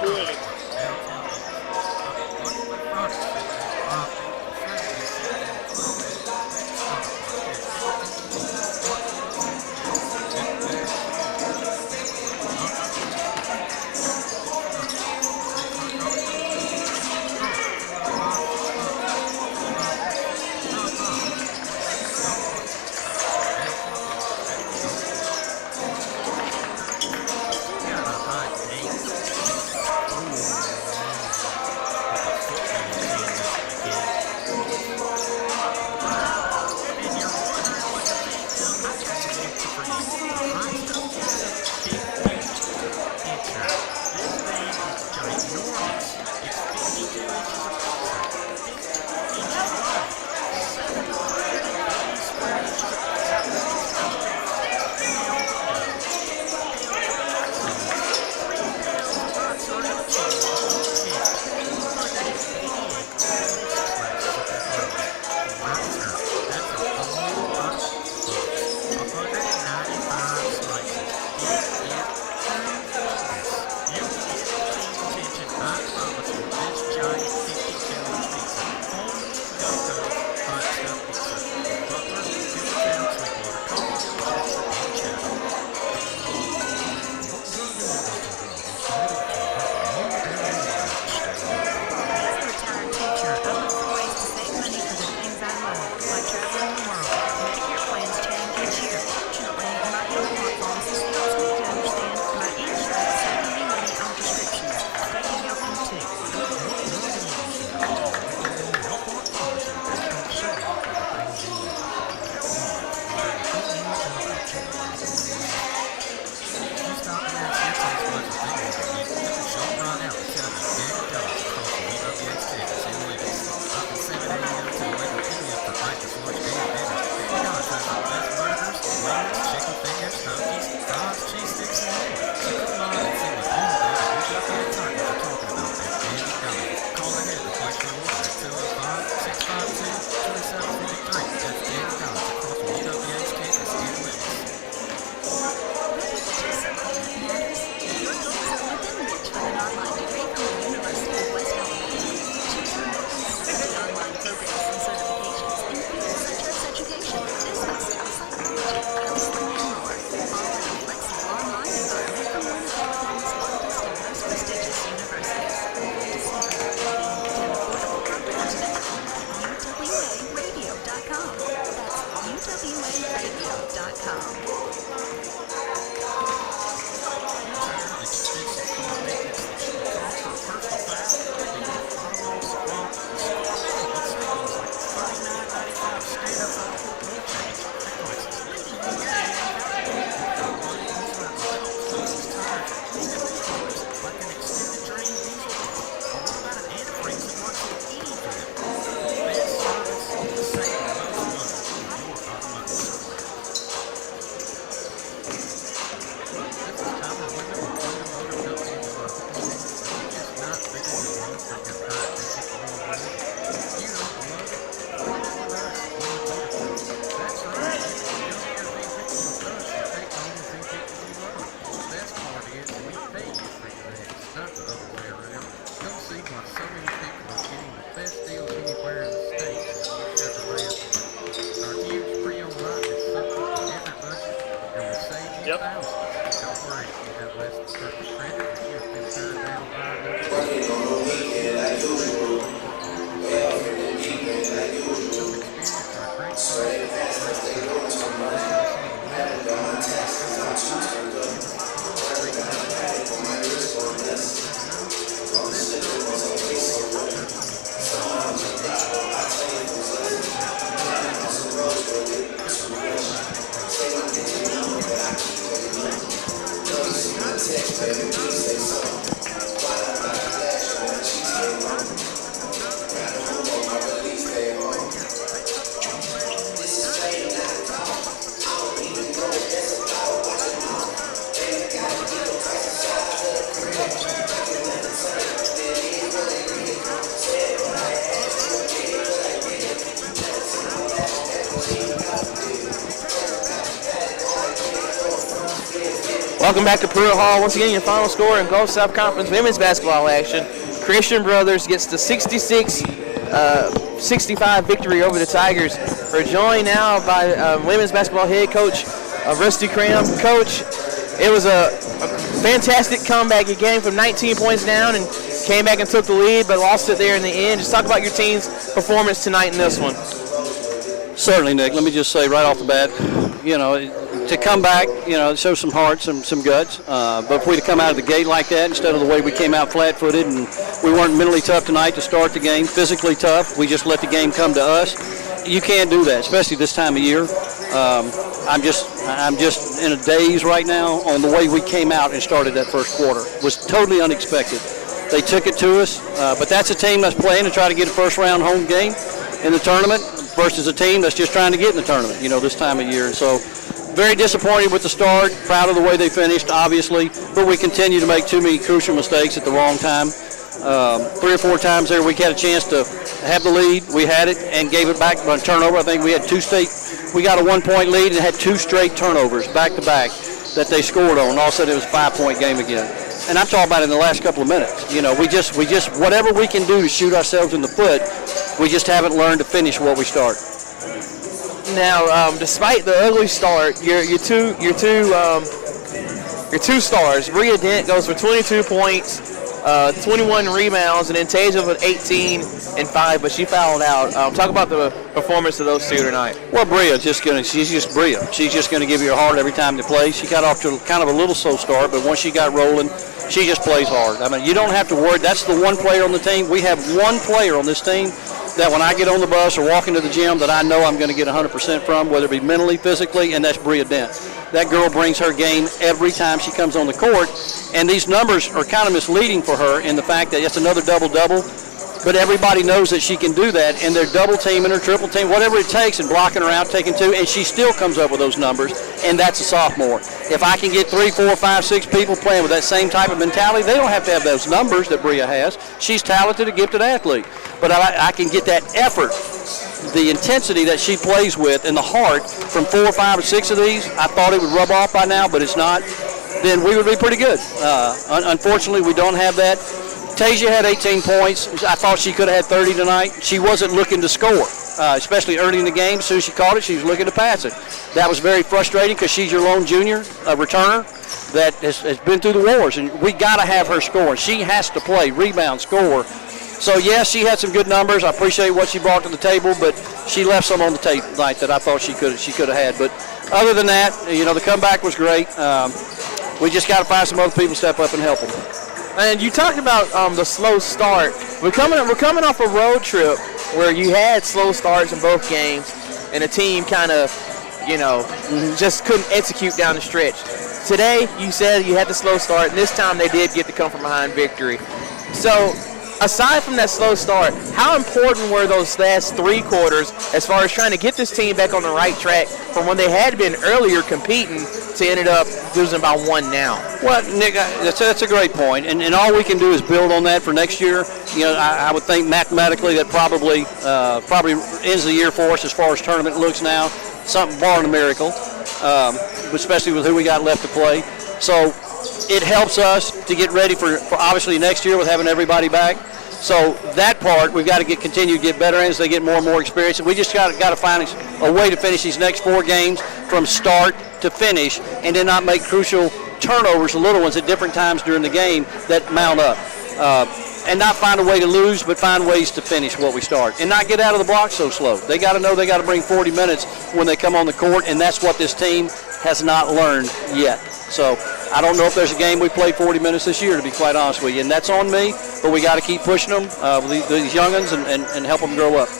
Good. Yep. Working on the weekend like usual. Way out here in the deep end like usual. So they passed us, they doing too much. I haven't done my taxes, I'm too turned up. Every got a panic on my wrist on this. I'm slipping on some waist so broken. Sometimes you die, I tell you who's listening. I'm some rose with it, too much. Say what did you know, but I keep waiting. Don't you see my text, baby, please say something. Why I thought the flash on my cheesecake roll. Got a fool on my release day home. This is straight not a call. I don't even know what that's about. Watch it all. Baby, gotta get no type of shot to the crib. I can let it turn. Then it is what it is. Said what I had, so it is what I did. Never seen no that got the G, got the deal. Got the bag, all I did, throw it from the field. Welcome back to Pruitt Hall. Once again, your final score in Gulf South Conference women's basketball action. Christian Brothers gets the 66-65 victory over the Tigers. We're joined now by women's basketball head coach Rusty Cram. Coach, it was a fantastic comeback. You came from 19 points down and came back and took the lead, but lost it there in the end. Just talk about your team's performance tonight in this one. Certainly, Nick. Let me just say right off the bat, to come back, show some heart, some guts. But for we to come out of the gate like that instead of the way we came out flat-footed, and we weren't mentally tough tonight to start the game, physically tough. We just let the game come to us. You can't do that, especially this time of year. I'm just in a daze right now on the way we came out and started that first quarter. It was totally unexpected. They took it to us, but that's a team that's playing to try to get a first-round home game in the tournament versus a team that's just trying to get in the tournament, this time of year. And so very disappointed with the start, proud of the way they finished, obviously, but we continue to make too many crucial mistakes at the wrong time. 3 or 4 times there we had a chance to have the lead. We had it and gave it back on turnover. I think we got a 1-point lead and had 2 straight turnovers back-to-back that they scored on. All of a sudden it was a 5-point game again. And I'm talking about in the last couple of minutes. We just whatever we can do to shoot ourselves in the foot, we just haven't learned to finish what we start. Now, despite the ugly start, your two stars, Bria Dent goes for 22 points, 21 rebounds, and then Tasia with 18 and 5, but she fouled out. Talk about the performance of those two tonight. Well, she's just Bria. She's just going to give you her heart every time they play. She got off to kind of a little slow start, but once she got rolling, she just plays hard. I mean, you don't have to worry. That's the one player on the team. We have one player on this team that when I get on the bus or walk into the gym that I know I'm going to get 100% from, whether it be mentally, physically, and that's Bria Dent. That girl brings her game every time she comes on the court, and these numbers are kind of misleading for her in the fact that it's another double-double, but everybody knows that she can do that, and they're double-teaming her, triple-team, whatever it takes, and blocking her out, taking 2, and she still comes up with those numbers, and that's a sophomore. If I can get 3, 4, 5, 6 people playing with that same type of mentality, they don't have to have those numbers that Bria has. She's talented, a gifted athlete. But I can get that effort, the intensity that she plays with, and the heart from 4 or 5 or 6 of these. I thought it would rub off by now, but it's not. Then we would be pretty good. Unfortunately, we don't have that. Tasia had 18 points. I thought she could have had 30 tonight. She wasn't looking to score, especially early in the game. As soon as she caught it, she was looking to pass it. That was very frustrating because she's your lone junior returner that has been through the wars, and we got to have her scoring. She has to play, rebound, score. So, yes, she had some good numbers. I appreciate what she brought to the table, but she left some on the table tonight that I thought she could have had. But other than that, the comeback was great. We just got to find some other people to step up and help them. And you talked about the slow start. We're coming off a road trip where you had slow starts in both games, and the team kind of, just couldn't execute down the stretch. Today, you said you had the slow start, and this time they did get the come-from-behind victory. So, aside from that slow start, how important were those last 3 quarters as far as trying to get this team back on the right track from when they had been earlier competing to ended up losing by 1 now? Well, Nick, that's a great point, and all we can do is build on that for next year. I would think mathematically that probably ends the year for us as far as tournament looks now, something barring a miracle, especially with who we got left to play. So it helps us to get ready for obviously next year with having everybody back. So that part we've got to continue to get better as they get more and more experience. And we just got to find a way to finish these next 4 games from start to finish, and then not make crucial turnovers, the little ones at different times during the game that mount up. And not find a way to lose, but find ways to finish what we start. And not get out of the block so slow. They got to know they got to bring 40 minutes when they come on the court, and that's what this team has not learned yet. So I don't know if there's a game we play 40 minutes this year, to be quite honest with you. And that's on me, but we got to keep pushing them, these young'uns, and help them grow up.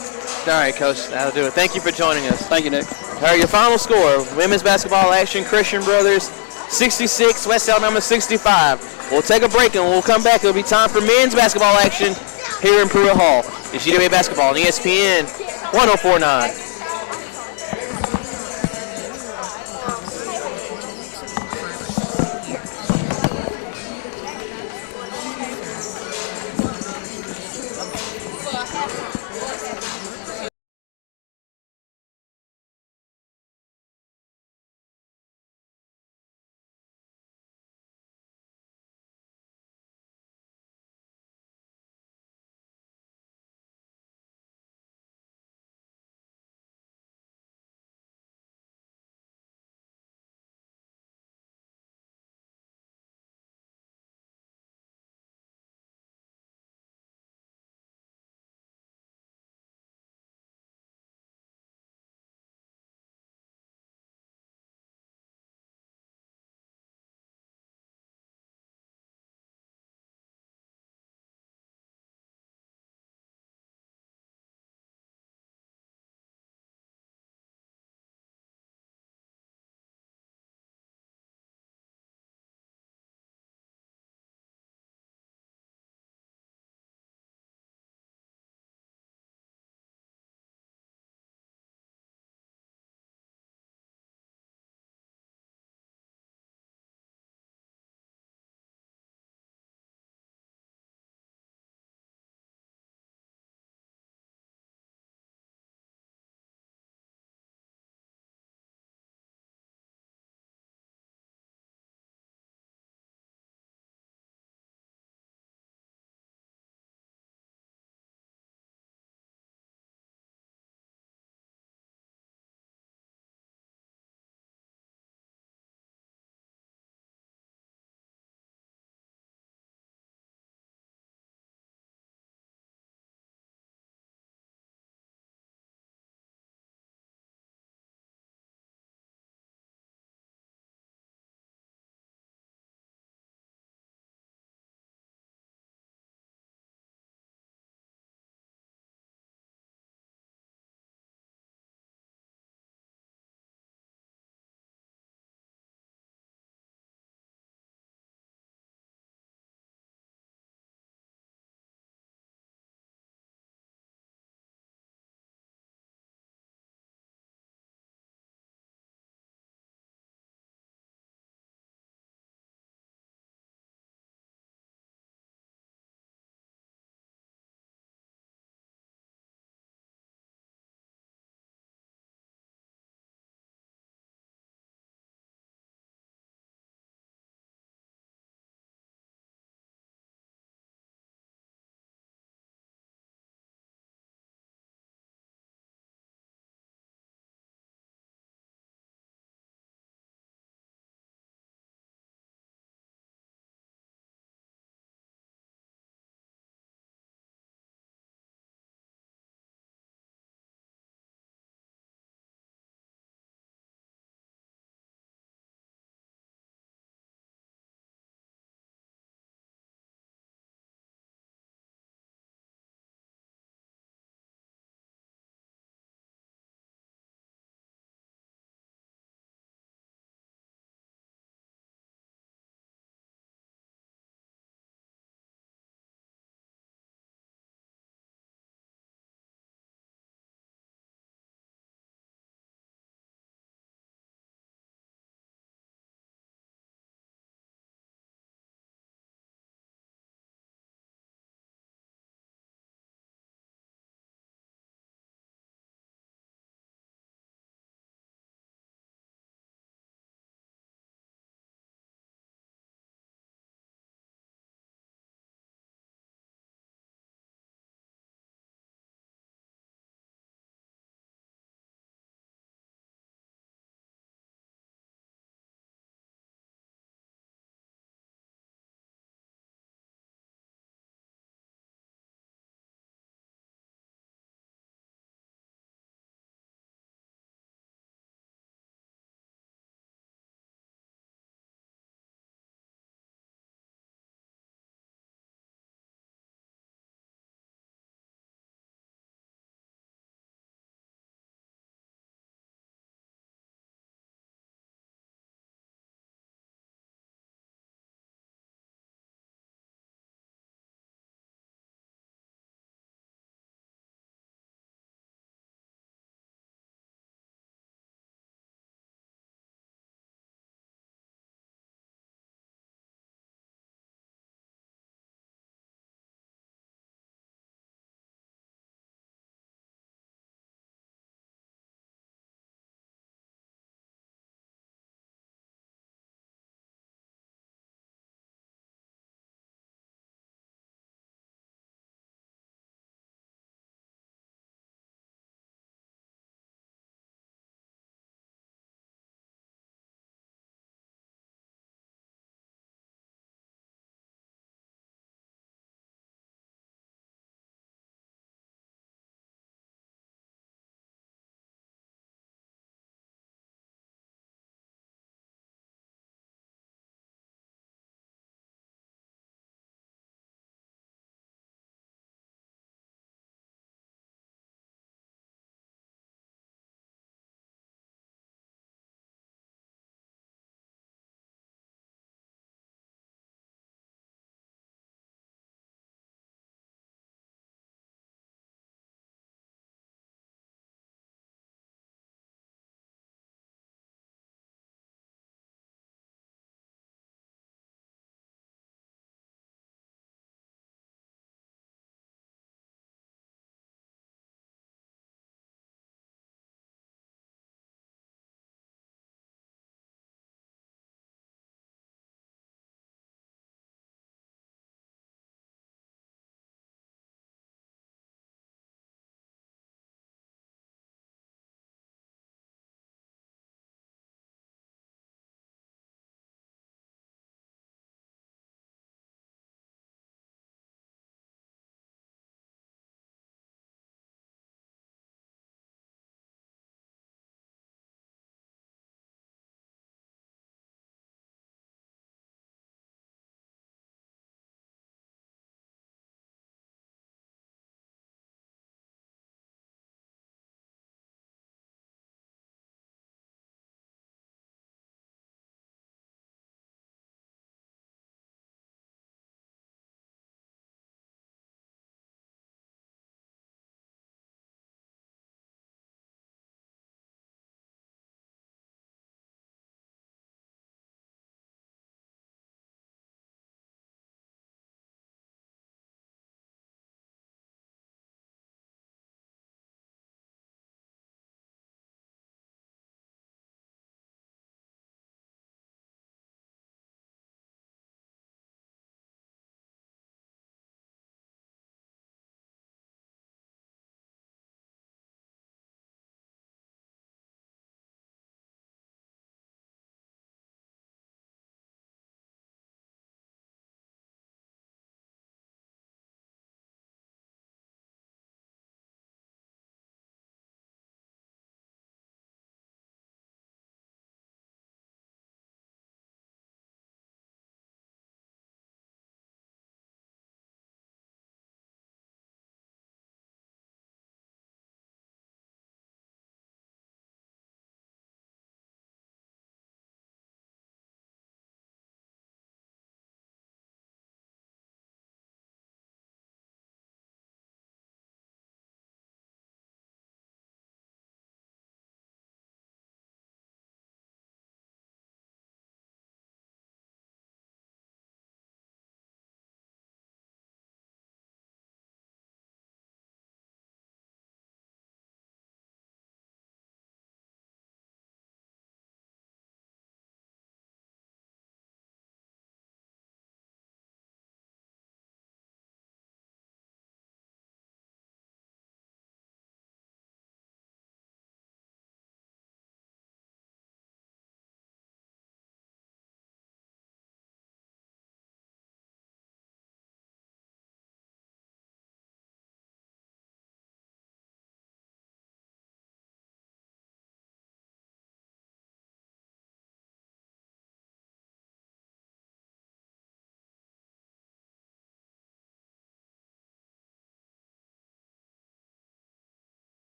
All right, Coach, that'll do it. Thank you for joining us. Thank you, Nick. All right, your final score, women's basketball action, Christian Brothers 66, West Alabama 65. We'll take a break, and when we'll come back, it'll be time for men's basketball action here in Pruitt Hall. It's UWA basketball on ESPN 104.9.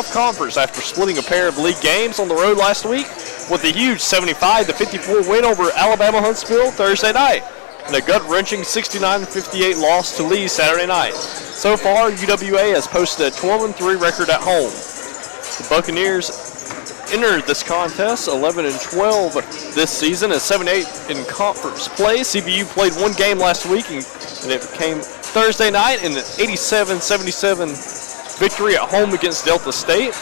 South Conference after splitting a pair of league games on the road last week with a huge 75-54 win over Alabama Huntsville Thursday night and a gut-wrenching 69-58 loss to Lee Saturday night. So far, UWA has posted a 12-3 record at home. The Buccaneers entered this contest 11-12 this season and 7-8 in conference play. CBU played one game last week and it came Thursday night in an 87-77 victory at home against Delta State.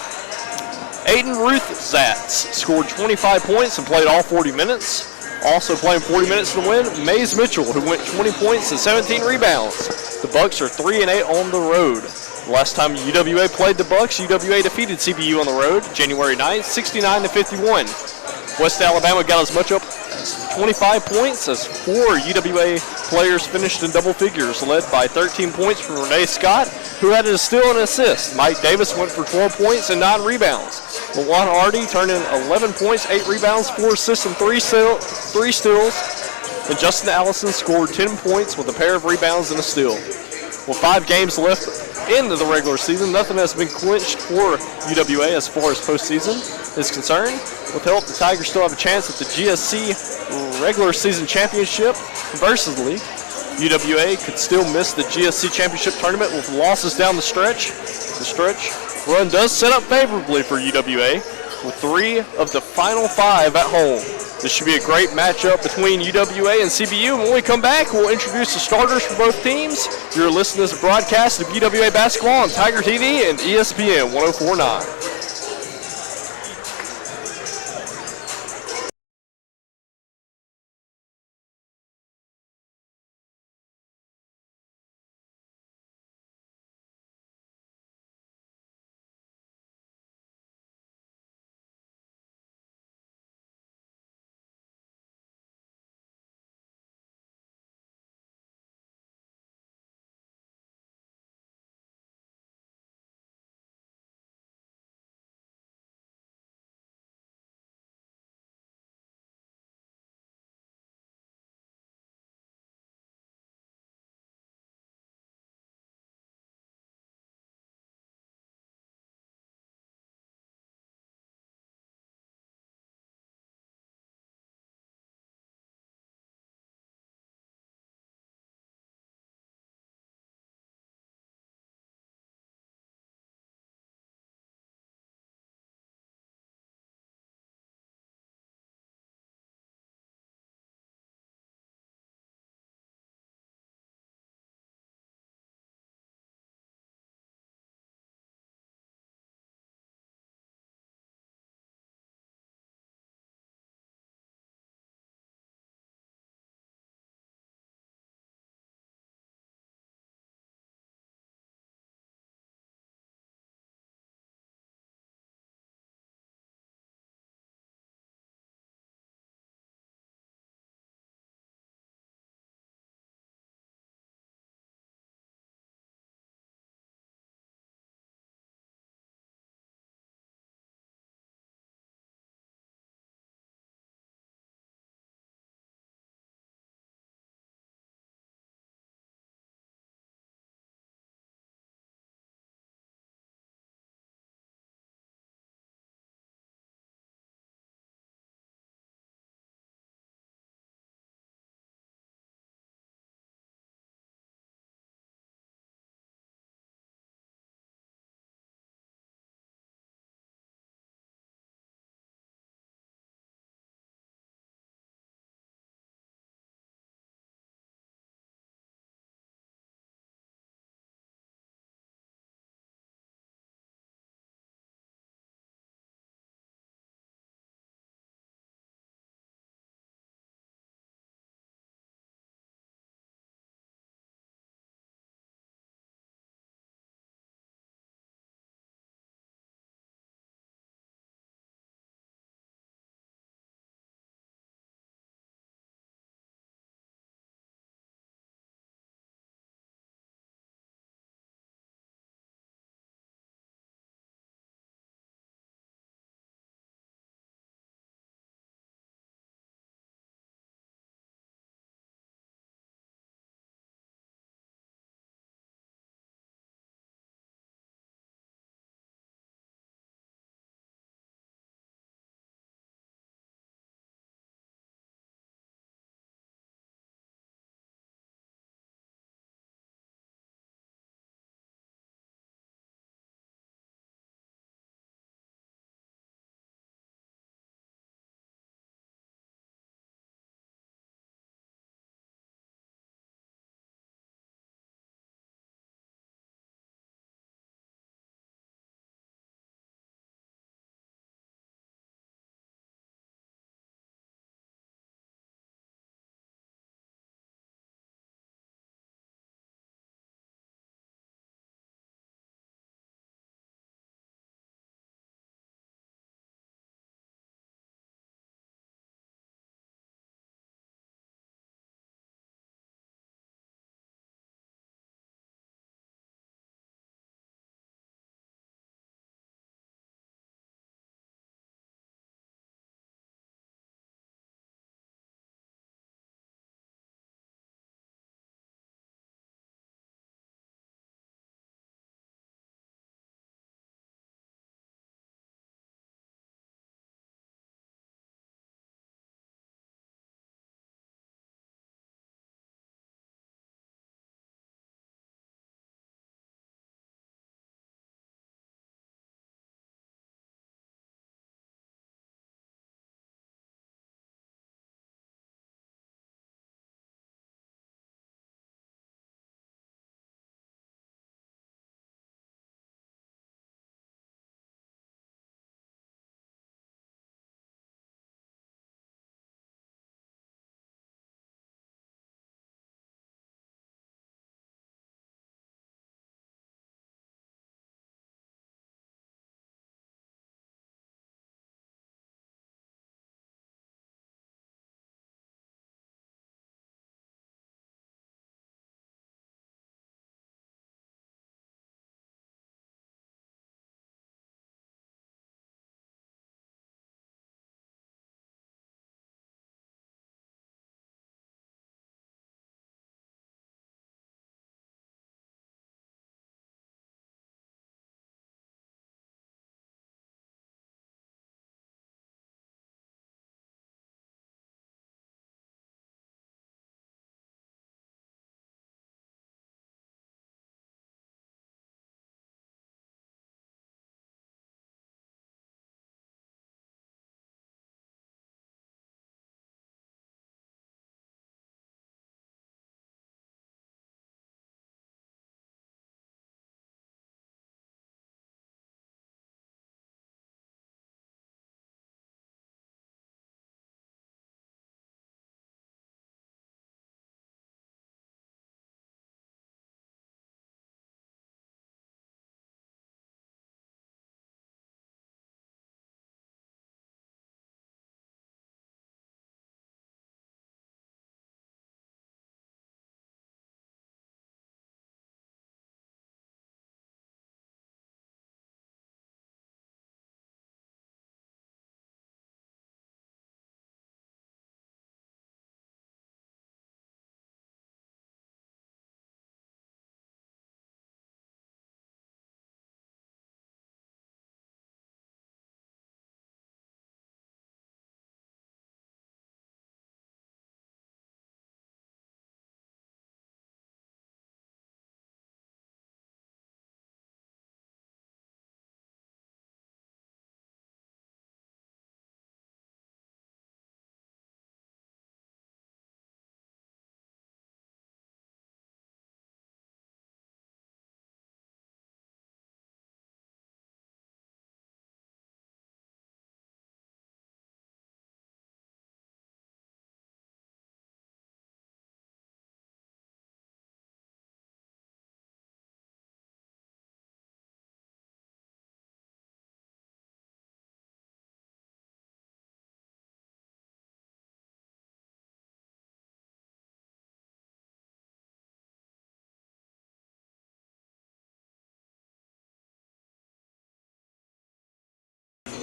Aiden Ruth-Zatz scored 25 points and played all 40 minutes. Also playing 40 minutes to win, Maze Mitchell, who went 20 points and 17 rebounds. The Bucks are 3-8 on the road. The last time UWA played the Bucks, UWA defeated CBU on the road January 9th, 69-51. West Alabama got as much up as 25 points as 4 UWA players finished in double figures, led by 13 points from Renee Scott, who had a steal and assist. Mike Davis went for 12 points and 9 rebounds. Lawan Hardy turned in 11 points, 8 rebounds, 4 assists, and 3 steals. And Justin Allison scored 10 points with a pair of rebounds and a steal. With 5 games left into the regular season, nothing has been clinched for UWA as far as postseason is concerned. With help, the Tigers still have a chance at the GSC regular season championship. Conversely, UWA could still miss the GSC championship tournament with losses down the stretch. The stretch run does set up favorably for UWA with 3 of the final 5 at home. This should be a great matchup between UWA and CBU. And when we come back, we'll introduce the starters for both teams. You're listening to the broadcast of UWA basketball on Tiger TV and ESPN 104.9.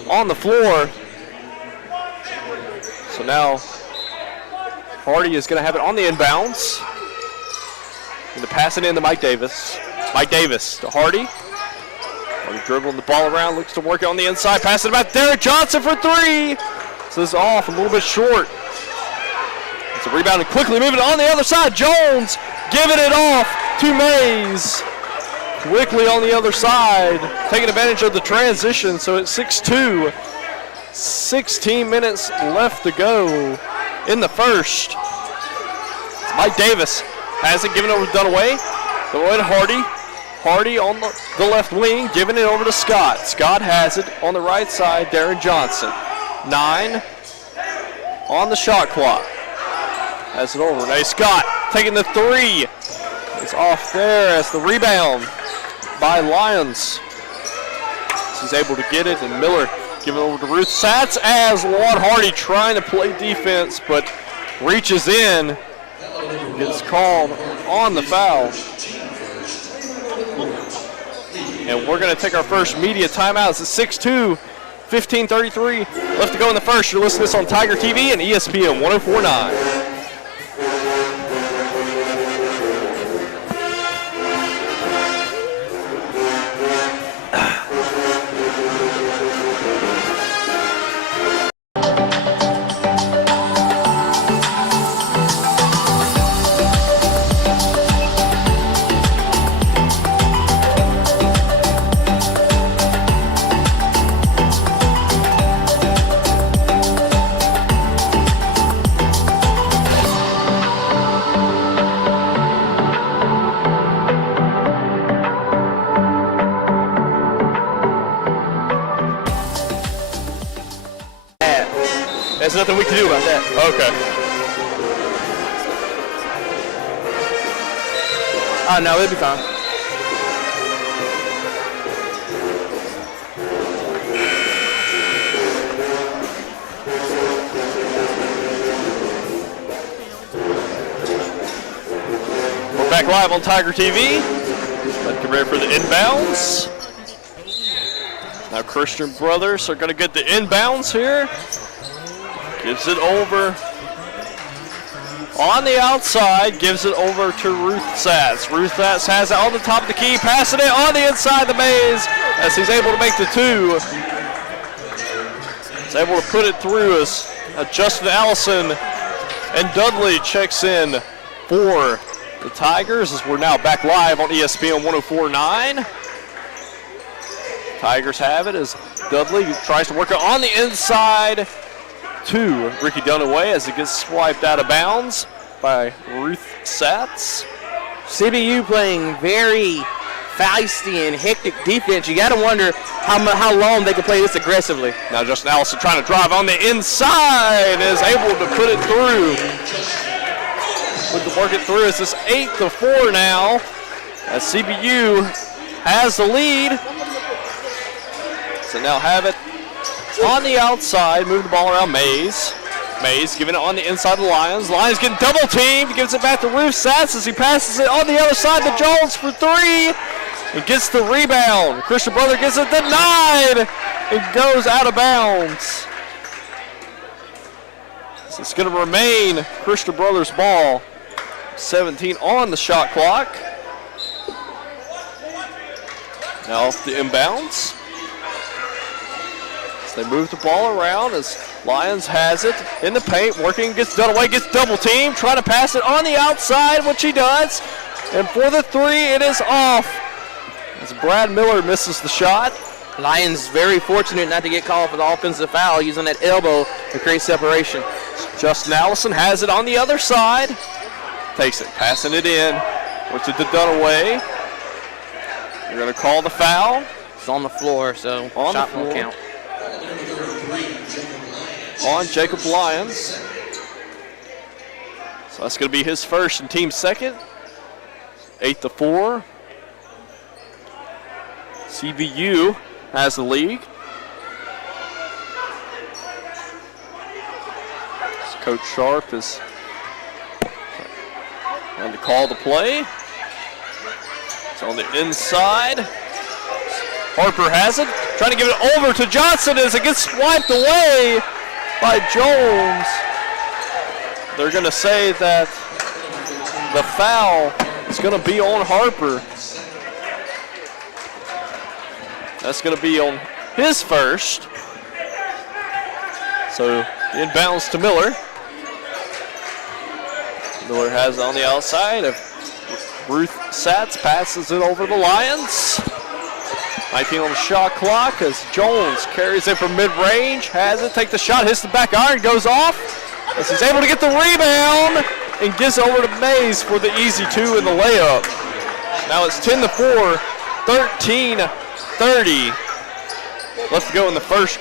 on the floor. So now Hardy is going to have it on the inbounds. Going to pass it in to Mike Davis. Mike Davis to Hardy. Hardy dribbling the ball around, looks to work it on the inside. Pass it back. Derek Johnson for three. So this is off, a little bit short. It's a rebound and quickly moving on the other side. Jones giving it off to Mays. Quickly on the other side, taking advantage of the transition. So it's 6-2. 16 minutes left to go in the first. It's Mike Davis has it, given it over to Dunaway. Dunaway to Hardy. Hardy on the left wing, giving it over to Scott. Scott has it on the right side, Darren Johnson. 9 on the shot clock. Has it over. Now Scott taking the three. It's off there as the rebound by Lyons. He's able to get it, and Miller giving it over to Ruth Satz as Juan Hardy trying to play defense, but reaches in. Gets called on the foul. And we're going to take our first media timeout. It's a 6-2, 15:33 left to go in the first. You're listening to this on Tiger TV and ESPN 104.9. There's nothing we can do about that. Okay. Oh, no, it'll be fine. We're back live on Tiger TV. Let's get ready for the inbounds. Now Christian Brothers are going to get the inbounds here. Gives it over on the outside, gives it over to Ruth Satz. Ruth Satz has it on the top of the key, passing it on the inside the Mays as he's able to make the two. He's able to put it through as Justin Allison and Dudley checks in for the Tigers as we're now back live on ESPN 104.9. Tigers have it as Dudley tries to work it on the inside to Ricky Dunaway as it gets swiped out of bounds by Ruth Satz. CBU playing very feisty and hectic defense. You got to wonder how long they can play this aggressively. Now Justin Allison trying to drive on the inside is able to put it through. With the work it through, it's this 8-4 now as CBU has the lead. So now have it on the outside, moving the ball around Mays. Mays giving it on the inside of the Lions. Lions getting double teamed, gives it back to Ruth Satz as he passes it on the other side to Jones for three. And gets the rebound. Christian Brother gets it denied. It goes out of bounds. So it's going to remain Christian Brothers ball. 17 on the shot clock. Now off the inbounds. They move the ball around as Lyons has it in the paint, working, gets Dunaway, gets double team, trying to pass it on the outside, which he does. And for the three, it is off as Brad Miller misses the shot. Lyons very fortunate not to get called for the offensive foul, using that elbow to create separation. Justin Allison has it on the other side. Takes it, passing it in. Puts it to Dunaway. They're going to call the foul. It's on the floor, so on shot the floor. won't count. On Jacob Lyons. So that's going to be his first and team second. 8-4. CBU has the lead. Coach Sharp is on to call the play. It's on the inside. Harper has it. trying to give it over to Johnson as it gets swiped away by Jones. They're going to say that the foul is going to be on Harper. That's going to be on his first. So inbounds to Miller. Miller has it on the outside. Ruth Satz passes it over the Lions. 19 on the shot clock as Jones carries it from mid-range, has it, take the shot, hits the back iron, goes off. As he's able to get the rebound and gives it over to Mays for the easy two in the layup. Now it's 10-4, 13-30. Left to go in the first.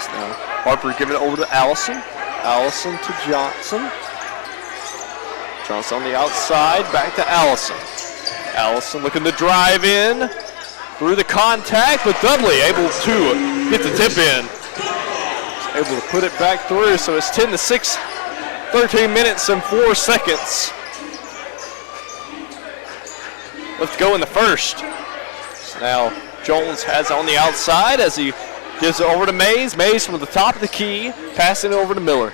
So now Harper giving it over to Allison. Allison to Johnson. Johnson on the outside, back to Allison. Allison looking to drive in through the contact, but Dudley able to get the tip in. Able to put it back through, so it's 10-6, 13 minutes and 4 seconds. Let's go in the first. So now Jones has it on the outside as he gives it over to Mays. Mays from the top of the key, passing it over to Miller.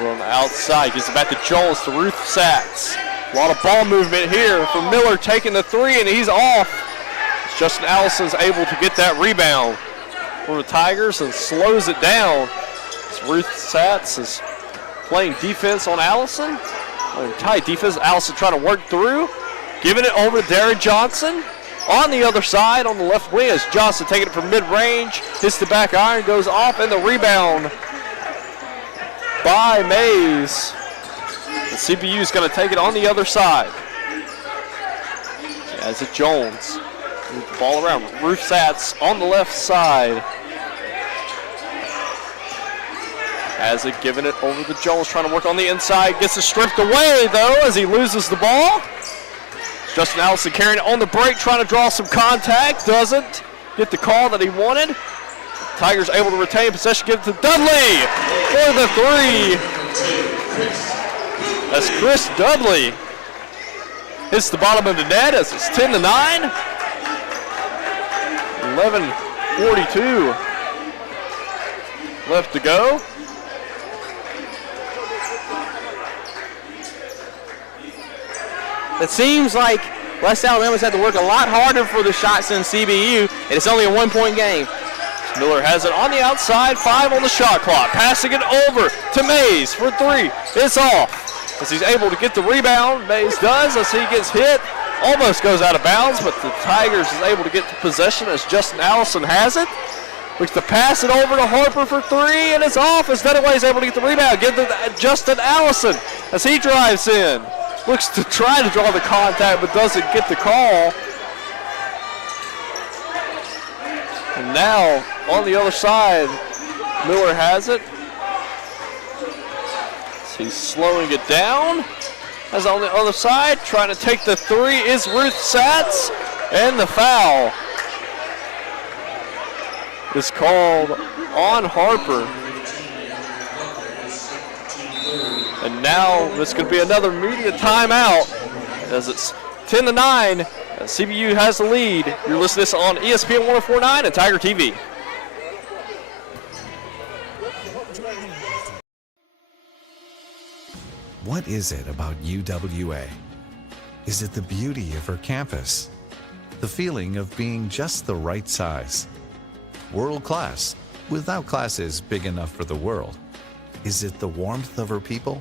We're on the outside, gives it back to Jones to Ruth Satz. A lot of ball movement here for Miller taking the three, and he's off. Justin Allison's able to get that rebound for the Tigers and slows it down. As Ruth Satz is playing defense on Allison. Tight defense. Allison trying to work through. Giving it over to Darren Johnson. On the other side, on the left wing, is Johnson taking it from mid-range. Hits the back iron, goes off, and the rebound by Mays. The CPU is going to take it on the other side. As it Jones. Move the ball around. Ruth Satz on the left side. Has it given it over to Jones, trying to work on the inside. Gets it stripped away, though, as he loses the ball. Justin Allison carrying it on the break, trying to draw some contact. Doesn't get the call that he wanted. Tigers able to retain possession, give it to Dudley for the three. As Chris Dudley hits the bottom of the net as it's 10-9. 11:42 left to go. It seems like West Alabama's had to work a lot harder for the shots than CBU, and it's only a one-point game. Miller has it on the outside, 5 on the shot clock. Passing it over to Mays for 3. It's off. As he's able to get the rebound, Mays does as he gets hit. Almost goes out of bounds, but the Tigers is able to get the possession as Justin Allison has it. Looks to pass it over to Harper for 3, and it's off as Dunaway is able to get the rebound. Give it to Justin Allison as he drives in. Looks to try to draw the contact, but doesn't get the call. And now, on the other side, Miller has it. So he's slowing it down. As on the other side, trying to take the 3 is Ruth Satz, and the foul is called on Harper. And now this could be another media timeout as it's 10-9. CBU has the lead. You're listening to this on ESPN 104.9 and Tiger TV. What is it about UWA? Is it the beauty of her campus? The feeling of being just the right size? World class, without classes big enough for the world? Is it the warmth of her people?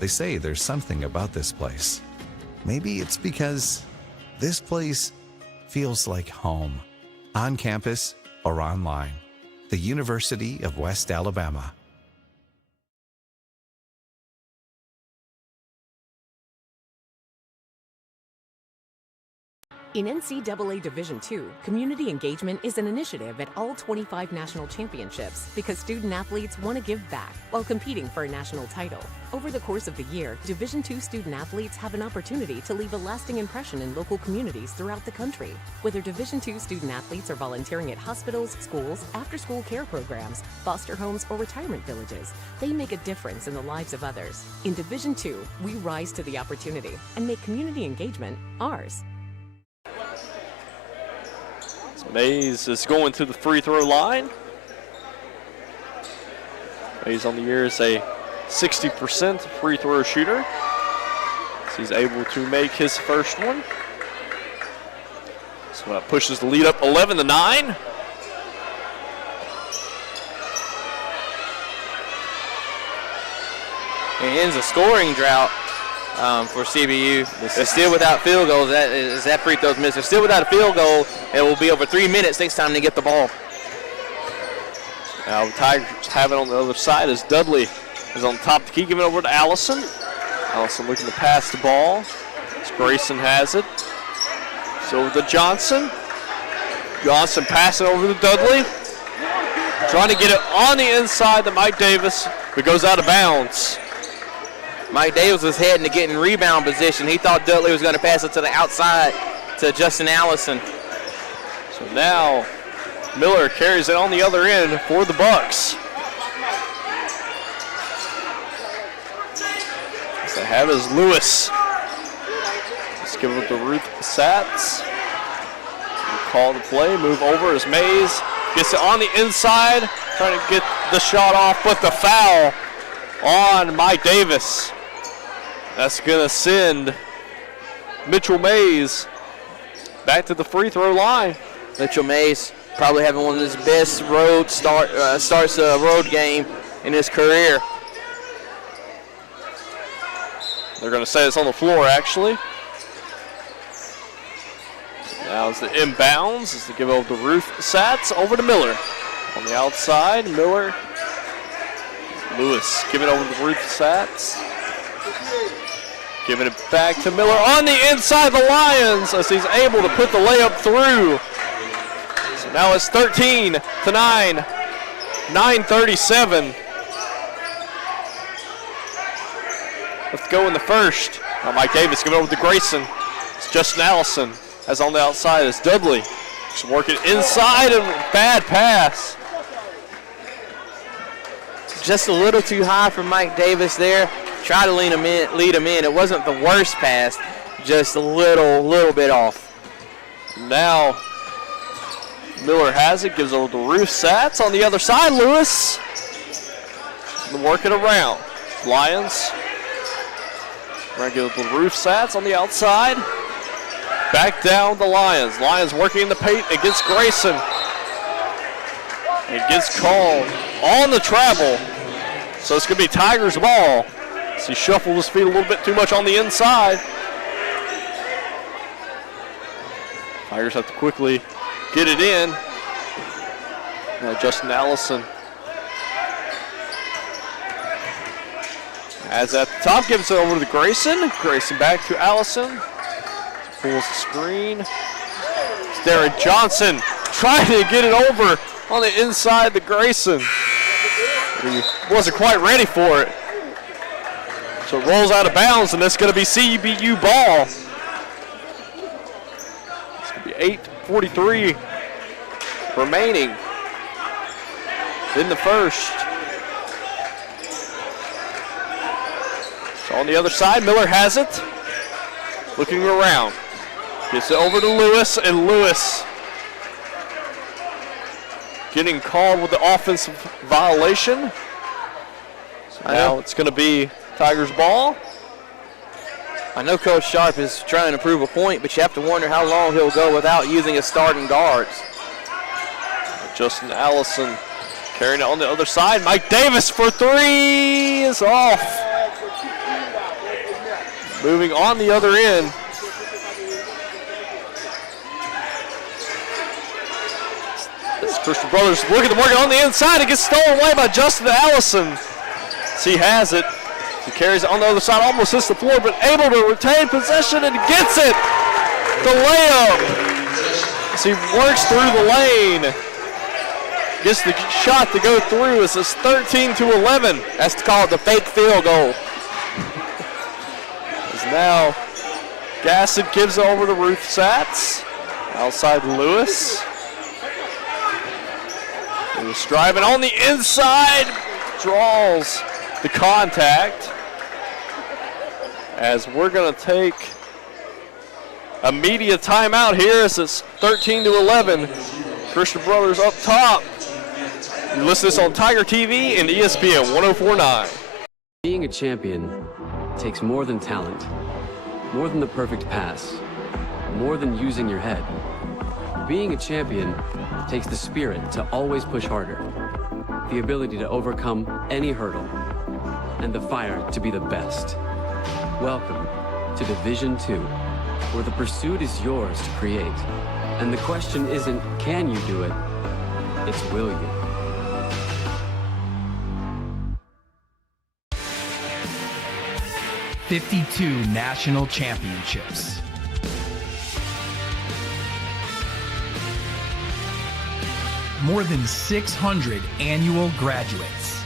They say there's something about this place. Maybe it's because this place feels like home, on campus or online. The University of West Alabama. In NCAA Division II, community engagement is an initiative at all 25 national championships because student-athletes want to give back while competing for a national title. Over the course of the year, Division II student-athletes have an opportunity to leave a lasting impression in local communities throughout the country. Whether Division II student-athletes are volunteering at hospitals, schools, after-school care programs, foster homes, or retirement villages, they make a difference in the lives of others. In Division II, we rise to the opportunity and make community engagement ours. Mays is going to the free throw line. Mays on the year is a 60% free throw shooter. So he's able to make his first one. So that pushes the lead up 11-9. It ends a scoring drought for CBU. They're still without field goals. That free throw's missed. They're still without a field goal. It will be over 3 minutes next time they get the ball. Now the Tigers have it on the other side as Dudley is on top of the key, giving it over to Allison. Allison looking to pass the ball. As Grayson has it. So over to Johnson. Johnson passing over to Dudley. Trying to get it on the inside to Mike Davis, but goes out of bounds. Mike Davis was heading to get in rebound position. He thought Dudley was going to pass it to the outside to Justin Allison. So now Miller carries it on the other end for the Bucks. As they have is Lewis. Let's give it to Ruth Satz. Call the play, move over as Mays gets it on the inside, trying to get the shot off, but the foul on Mike Davis. That's going to send Mitchell Mays back to the free throw line. Mitchell Mays probably having one of his best road starts a road game in his career. They're going to say it's on the floor, actually. Now it's the inbounds as they give over to Ruth Satz, over to Miller. On the outside, Miller. Lewis giving it over to Ruth Satz. Giving it back to Miller on the inside, the Lions, as he's able to put the layup through. So now it's 13-9, 9:37. Let's go in the first. Now Mike Davis giving it over to Grayson. It's Justin Allison. As on the outside is Dudley. Just working inside and bad pass. Just a little too high for Mike Davis there. Try to lead him in. It wasn't the worst pass, just a little bit off. Now Miller has it, gives over to Ruth Satz on the other side. Lewis working around. Lions. We're going to give it to Ruth Satz on the outside. Back down the Lions. Lions working in the paint against Grayson. It gets called on the travel. So it's going to be Tigers' ball. So he shuffled his feet a little bit too much on the inside. Tigers have to quickly get it in. Now Justin Allison as at the top, gives it over to Grayson. Grayson back to Allison. Pulls the screen. It's Darren Johnson trying to get it over on the inside to Grayson. He wasn't quite ready for it. So it rolls out of bounds, and that's going to be CBU ball. It's going to be 8:43 remaining in the first. So on the other side, Miller has it. Looking around. Gets it over to Lewis, and Lewis getting called with the offensive violation. So now it's going to be Tigers ball. I know Coach Sharp is trying to prove a point, but you have to wonder how long he'll go without using his starting guards. Justin Allison carrying it on the other side. Mike Davis for three is off. Moving on the other end. It's Christian Brothers looking to work it on the inside. It gets stolen away by Justin Allison. So he has it. He carries it on the other side, almost hits the floor, but able to retain possession and gets it. The layup. As he works through the lane. Gets the shot to go through. It's 13-11. That's called the fake field goal. As now Gasson gives it over to Ruth Satz. Outside Lewis. Lewis driving on the inside. Draws the contact. As we're going to take a media timeout here as it's 13-11. Christian Brothers up top. You listen to this on Tiger TV and ESPN 104.9. Being a champion takes more than talent, more than the perfect pass, more than using your head. Being a champion takes the spirit to always push harder, the ability to overcome any hurdle, and the fire to be the best. Welcome to Division II, where the pursuit is yours to create. And the question isn't, can you do it? It's, will you? "52 national championships. More than 600 annual graduates.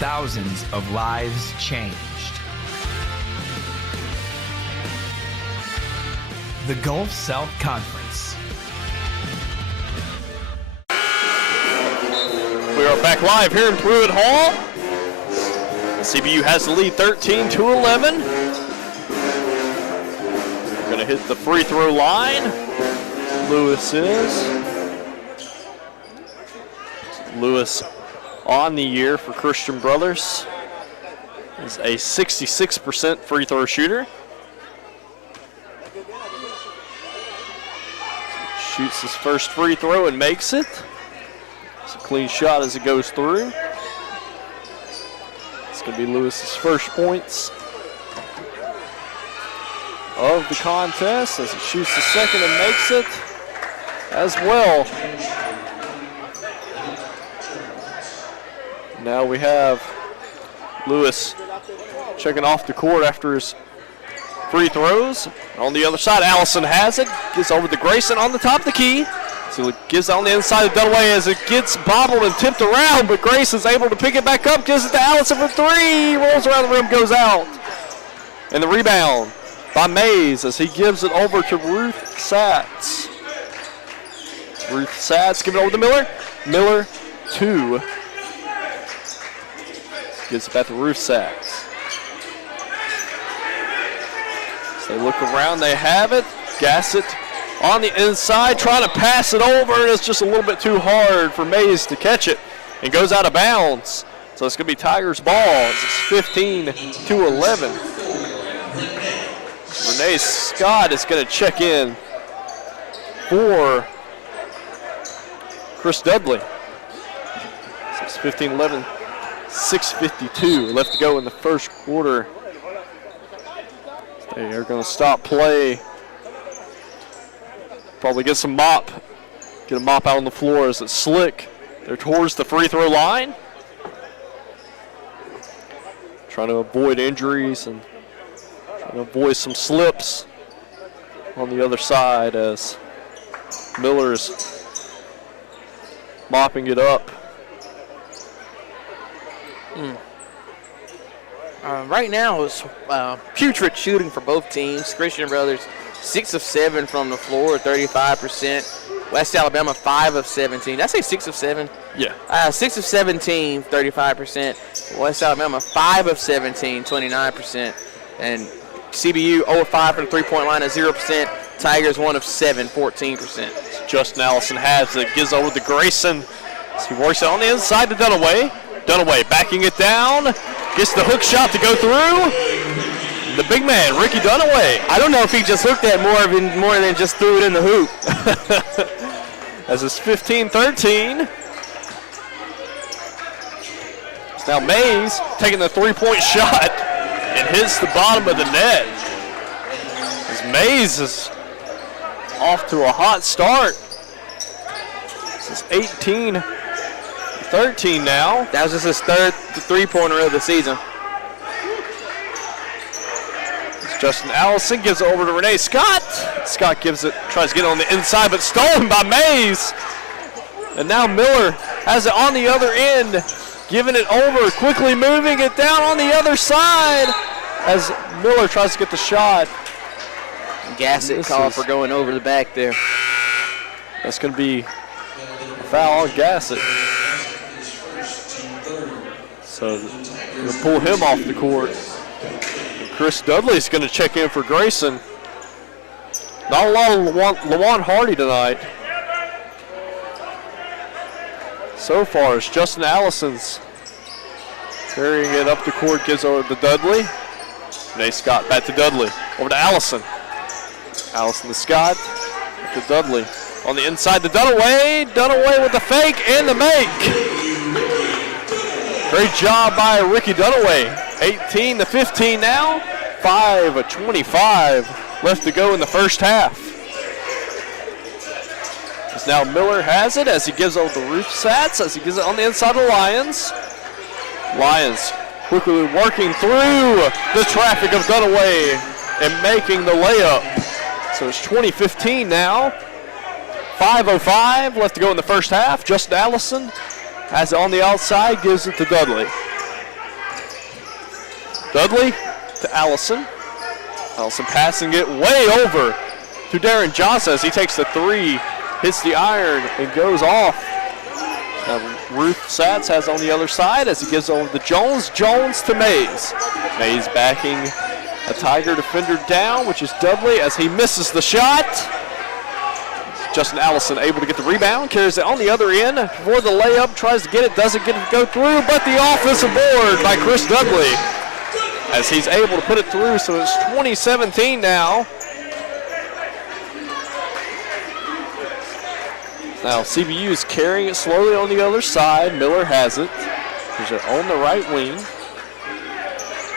Thousands of lives changed. The Gulf South Conference. We are back live here in Pruitt Hall. CBU has the lead 13-11. We're going to hit the free throw line. Lewis on the year for Christian Brothers is a 66% free throw shooter. Shoots his first free throw and makes it. It's a clean shot as it goes through. It's going to be Lewis's first points of the contest as he shoots the second and makes it as well. Now we have Lewis checking off the court after his free throws. On the other side, Allison has it. Gets over to Grayson on the top of the key. So it gives on the inside of Dunaway as it gets bobbled and tipped around, but Grayson's able to pick it back up, gives it to Allison for three. Rolls around the rim, goes out. And the rebound by Mays as he gives it over to Ruth Satz. Ruth Satz giving it over to Miller. Miller, 2. Gives it back to Ruth Satz. So they look around, they have it. Gassett on the inside, trying to pass it over, and it's just a little bit too hard for Mays to catch it. And goes out of bounds. So it's going to be Tigers ball. It's 15-11. Renee Scott is going to check in for Chris Dudley. So it's 15-11, 6:52 left to go in the first quarter. They are going to stop play. Probably get a mop out on the floor as it's slick. They're towards the free throw line. Trying to avoid injuries and trying to avoid some slips on the other side as Miller's mopping it up. Right now it's putrid shooting for both teams. Christian Brothers 6 of 7 from the floor, 35%. West Alabama 5 of 17. Did I say 6 of 7? Yeah. 6 of 17, 35%. West Alabama 5 of 17, 29%. And CBU 0 of 5 from the three-point line at 0%. Tigers 1 of 7, 14%. Justin Allison has it, gives over to Grayson. So he works it on the inside to Dunaway. Dunaway backing it down, gets the hook shot to go through. The big man, Ricky Dunaway. I don't know if he just hooked that more than just threw it in the hoop. As it's 15-13. Now Mays taking the three-point shot and hits the bottom of the net. As Mays is off to a hot start. This is 18-13 now. That was just his third three-pointer of the season. Justin Allison gives it over to Renee Scott. Scott gives it, tries to get it on the inside, but stolen by Mays. And now Miller has it on the other end, giving it over, quickly moving it down on the other side as Miller tries to get the shot. Gassett called for going over the back there. That's going to be a foul on Gassett. So Gonna pull him off the court. Chris Dudley's going to check in for Grayson. Not a lot of Lawan Hardy tonight. So far, it's Justin Allison's carrying it up the court, gives over to Dudley. Renee Scott back to Dudley. Over to Allison. Allison to Scott. To Dudley. On the inside to Dunaway. Dunaway with the fake and the make. Great job by Ricky Dunaway. 18-15 now. 5:25 left to go in the first half. As now Miller has it as he gives over to Ruth Satz, as he gives it on the inside of the Lions. Lions quickly working through the traffic of Dunaway and making the layup. So it's 20-15 now. 5:05 left to go in the first half. Justin Allison has it on the outside, gives it to Dudley. Dudley to Allison. Allison passing it way over to Darren Johnson as he takes the three, hits the iron, and goes off. Now Ruth Satz has on the other side as he gives over to Jones. Jones to Mays. Mays backing a Tiger defender down, which is Dudley, as he misses the shot. Justin Allison able to get the rebound, carries it on the other end for the layup, tries to get it, doesn't get it to go through, but the offensive board by Chris Dudley as he's able to put it through, so it's 20-17 now. Now CBU is carrying it slowly on the other side. Miller has it. There's it on the right wing.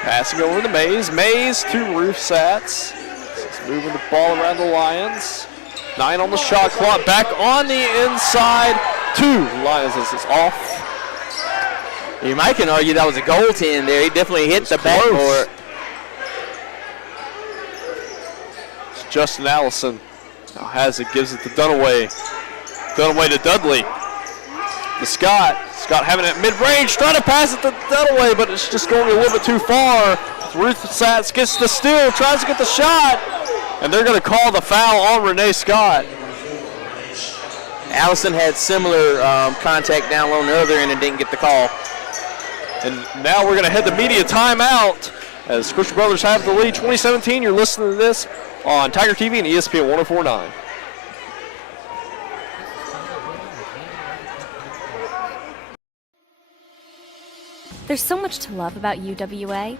Passing over to Mays. Mays to Ruth Satz. He's moving the ball around the Lions. 9 on the shot clock. Back on the inside. 2 Lions as it's off. You might can argue that was a goaltend there. He definitely hit the backboard. Justin Allison now has it, gives it to Dunaway. Dunaway to Dudley. To Scott. Scott having it mid-range, trying to pass it to Dunaway, but it's just going a little bit too far. Ruth Satz gets the steal, tries to get the shot, and they're going to call the foul on Renee Scott. Allison had similar contact down low on the other end and didn't get the call. And now we're going to head to media timeout as Christian Brothers have the lead. 2017, you're listening to this on Tiger TV and ESPN 104.9. There's so much to love about UWA.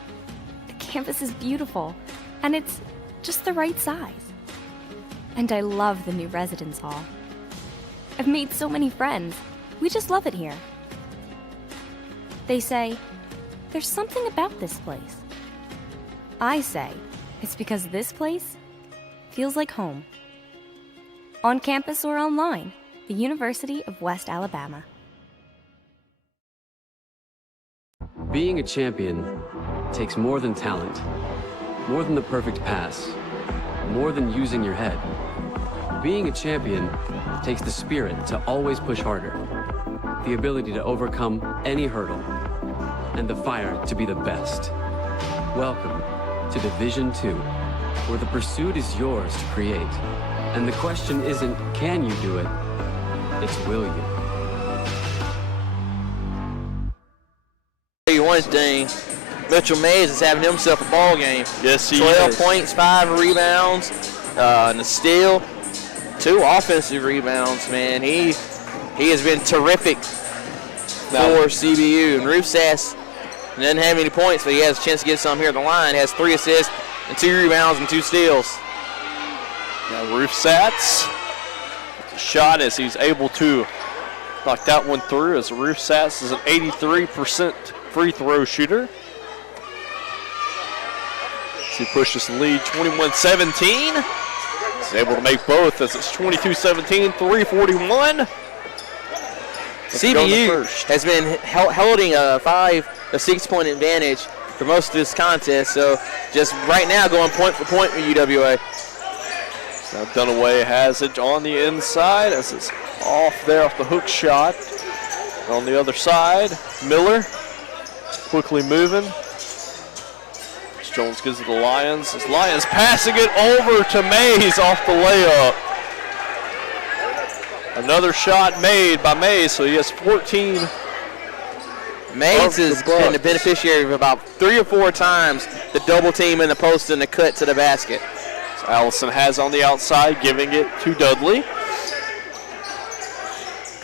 The campus is beautiful, and it's just the right size. And I love the new residence hall. I've made so many friends. We just love it here. They say, there's something about this place. I say, it's because this place feels like home. On campus or online, the University of West Alabama. Being a champion takes more than talent, more than the perfect pass, more than using your head. Being a champion takes the spirit to always push harder, the ability to overcome any hurdle, and the fire to be the best. Welcome to Division II, where the pursuit is yours to create. And the question isn't, can you do it? It's, will you? Tell you one thing, Mitchell Mays is having himself a ball game. Yes, he 12 is. points, 5 rebounds, and a steal, 2 offensive rebounds, man. He has been terrific for CBU. And Ruth Satz doesn't have any points, but he has a chance to get some here at the line. Has 3 assists and 2 rebounds and 2 steals. Now Ruth Satz, shot as he's able to knock that one through, as Ruth Satz is an 83% free throw shooter. She pushes the lead 21-17. He's able to make both as it's 22-17, 3:41. CBU has been holding a 5 or 6 point advantage for most of this contest, so just right now going point for point with UWA. Now Dunaway has it on the inside as it's off there off the hook shot. On the other side, Miller quickly moving. Jones gives it to the Lions. As Lions passing it over to Mays off the layup. Another shot made by Mays, so he has 14 Mays has been the beneficiary of about 3 or 4 times the double team in the post and the cut to the basket. So Allison has on the outside, giving it to Dudley.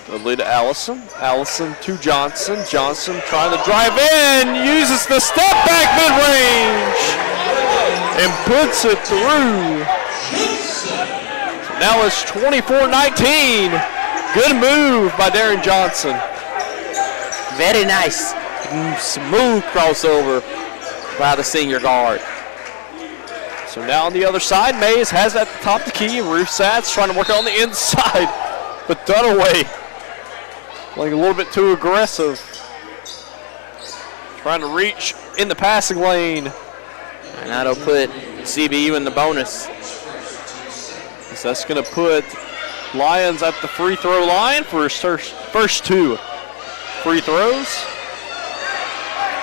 Dudley to Allison. Allison to Johnson. Johnson trying to drive in, uses the step back mid-range and puts it through. So now it's 24-19. Good move by Darren Johnson. Very nice, smooth crossover by the senior guard. So now on the other side, Mays has at the top of the key. Ruth Satz trying to work on the inside, but Dunaway playing a little bit too aggressive. Trying to reach in the passing lane. And that'll put CBU in the bonus. So that's going to put Lions at the free throw line for his first 2 free throws.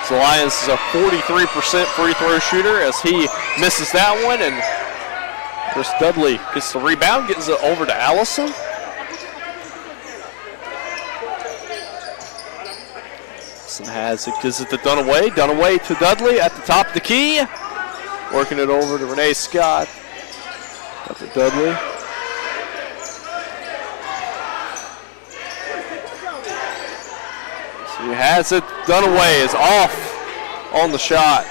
So Lions is a 43% free throw shooter as he misses that one, and Chris Dudley gets the rebound, gets it over to Allison. Allison has it, gives it to Dunaway. Dunaway to Dudley at the top of the key. Working it over to Renee Scott. Up to Dudley. He has it. Dunaway is off on the shot.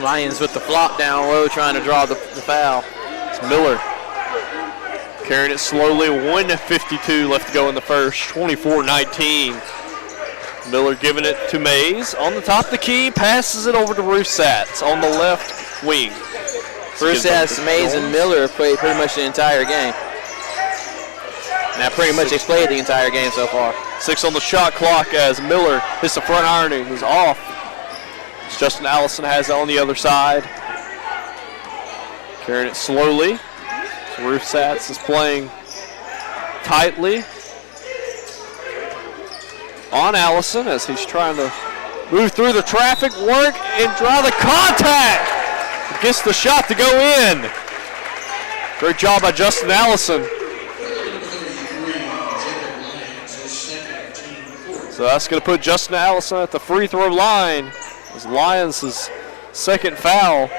Lions with the flop down low trying to draw the foul. It's Miller carrying it slowly. 1:52 left to go in the first. 24-19. Miller giving it to Mays. On the top of the key, passes it over to Ruth Satz on the left wing. Ruth Satz, Mays, and Miller have played pretty much the entire game. Now pretty much they've played the entire game so far. 6 on the shot clock as Miller hits the front ironing. Is off. Justin Allison has it on the other side. Carrying it slowly. So Ruth Satz is playing tightly on Allison as he's trying to move through the traffic, work, and draw the contact. Gets the shot to go in. Great job by Justin Allison. So that's going to put Justin Allison at the free throw line as Lions' second foul.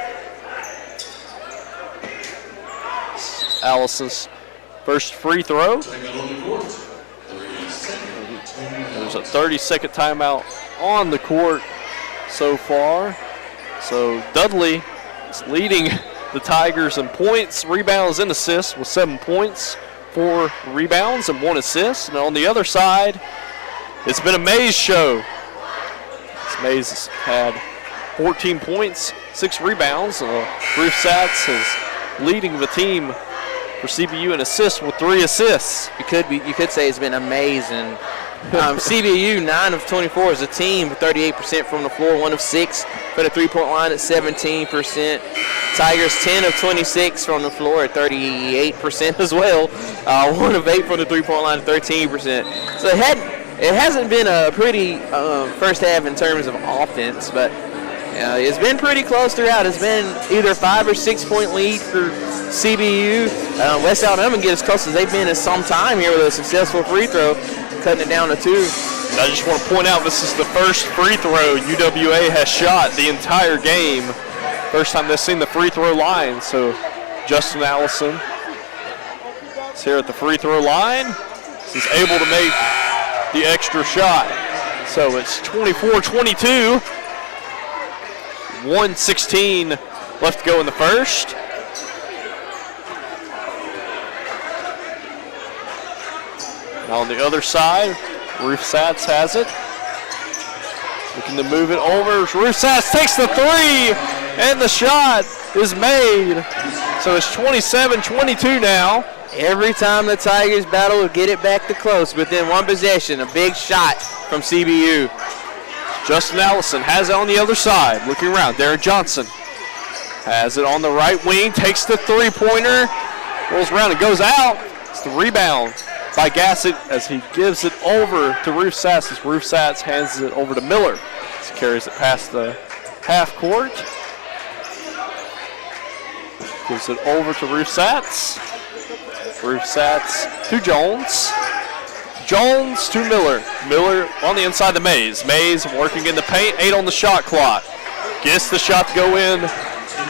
Allison's first free throw. There's a 30-second timeout on the court so far. So Dudley is leading the Tigers in points, rebounds, and assists with 7 points, 4 rebounds, and 1 assist. And on the other side, it's been a Mays show. Mays has had 14 points, 6 rebounds. Ruth Satz is leading the team for CBU in assists with 3 assists. You could say it's been amazing. CBU 9 of 24 as a team, 38% from the floor, 1 of 6 for the three-point line at 17%. Tigers 10 of 26 from the floor at 38% as well. 1 of 8 from the three-point line at 13%. So it hasn't been a pretty first half in terms of offense, but it's been pretty close throughout. It's been either 5 or 6 point lead for CBU. West Alabama get as close as they've been in some time here with a successful free throw, cutting it down to 2. I just want to point out this is the first free throw UWA has shot the entire game. First time they've seen the free throw line. So Justin Allison is here at the free throw line. He's able to make the extra shot. So it's 24-22. 1:16 left to go in the first. On the other side, Ruth Satz has it. Looking to move it over. Ruth Satz takes the 3, and the shot is made. So it's 27-22 now. Every time the Tigers battle to get it back to close, within 1 possession, a big shot from CBU. Justin Allison has it on the other side. Looking around, Darren Johnson has it on the right wing, takes the 3-pointer, rolls around and goes out. It's the rebound by Gassett as he gives it over to Ruth Satz as Ruth Satz hands it over to Miller. He carries it past the half court. Gives it over to Ruth Satz. Ruth Satz to Jones. Jones to Miller. Miller on the inside of the Mays. Mays working in the paint, 8 on the shot clock. Gets the shot to go in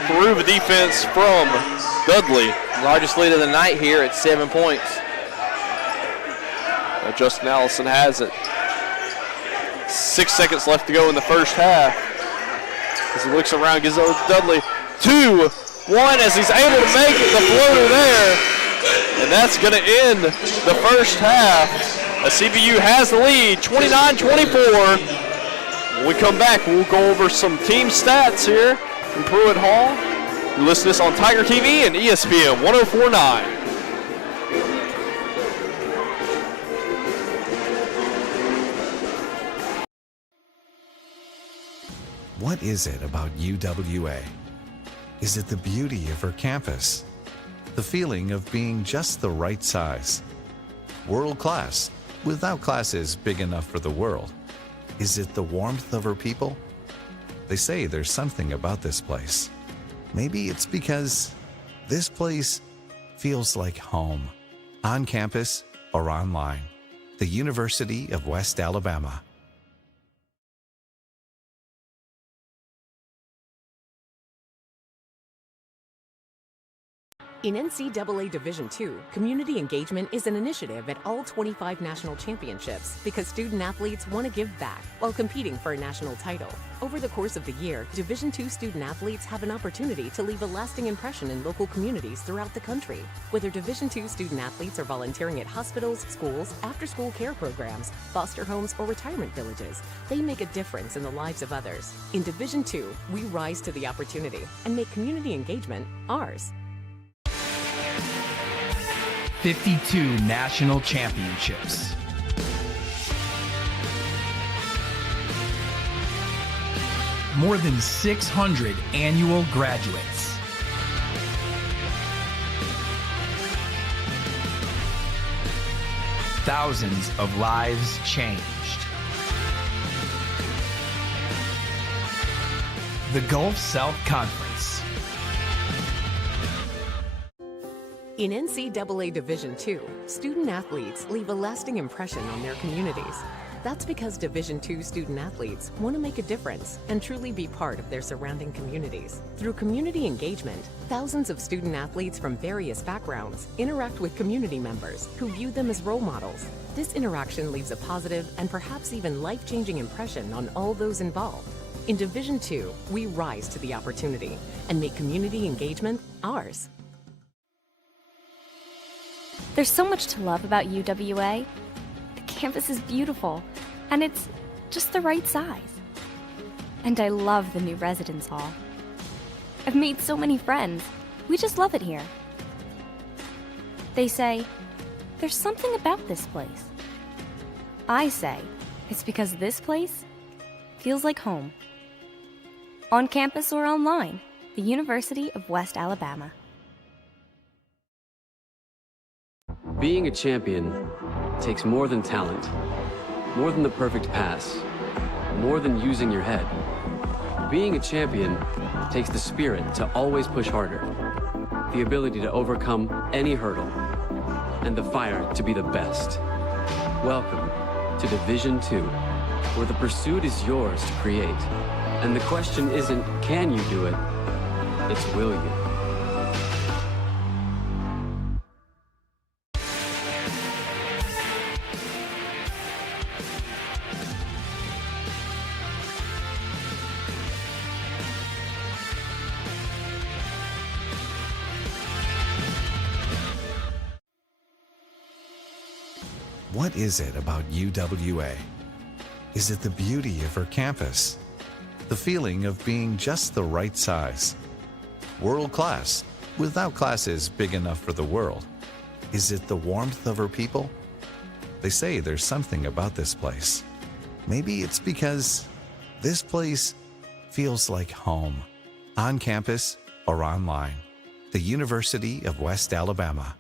through the defense from Dudley. Largest lead of the night here at 7 points. Justin Allison has it. 6 seconds left to go in the first half. As he looks around, gives it to Dudley. 2-1 as he's able to make it, the floater there. And that's going to end the first half. CBU has the lead, 29-24. When we come back, we'll go over some team stats here from Pruitt Hall. You listen to this on Tiger TV and ESPN 104.9. What is it about UWA? Is it the beauty of her campus? The feeling of being just the right size? World class, without classes big enough for the world? Is it the warmth of her people? They say there's something about this place. Maybe it's because this place feels like home, on campus or online. The University of West Alabama. In NCAA Division II, community engagement is an initiative at all 25 national championships because student athletes want to give back while competing for a national title. Over the course of the year, Division II student athletes have an opportunity to leave a lasting impression in local communities throughout the country. Whether Division II student athletes are volunteering at hospitals, schools, after-school care programs, foster homes, or retirement villages, they make a difference in the lives of others. In Division II, we rise to the opportunity and make community engagement ours. 52 national championships. More than 600 annual graduates. Thousands of lives changed. The Gulf South Conference. In NCAA Division II, student athletes leave a lasting impression on their communities. That's because Division II student athletes want to make a difference and truly be part of their surrounding communities. Through community engagement, thousands of student athletes from various backgrounds interact with community members who view them as role models. This interaction leaves a positive and perhaps even life-changing impression on all those involved. In Division II, we rise to the opportunity and make community engagement ours. There's so much to love about UWA. The campus is beautiful, and it's just the right size. And I love the new residence hall. I've made so many friends. We just love it here. They say, there's something about this place. I say, it's because this place feels like home. On campus or online, the University of West Alabama. Being a champion takes more than talent, more than the perfect pass, more than using your head. Being a champion takes the spirit to always push harder, the ability to overcome any hurdle, and the fire to be the best. Welcome to Division II, where the pursuit is yours to create. And the question isn't, can you do it? It's, will you? What is it about UWA? Is it the beauty of her campus? The feeling of being just the right size? World class, without classes big enough for the world? Is it the warmth of her people? They say there's something about this place. Maybe it's because this place feels like home, on campus or online. The University of West Alabama.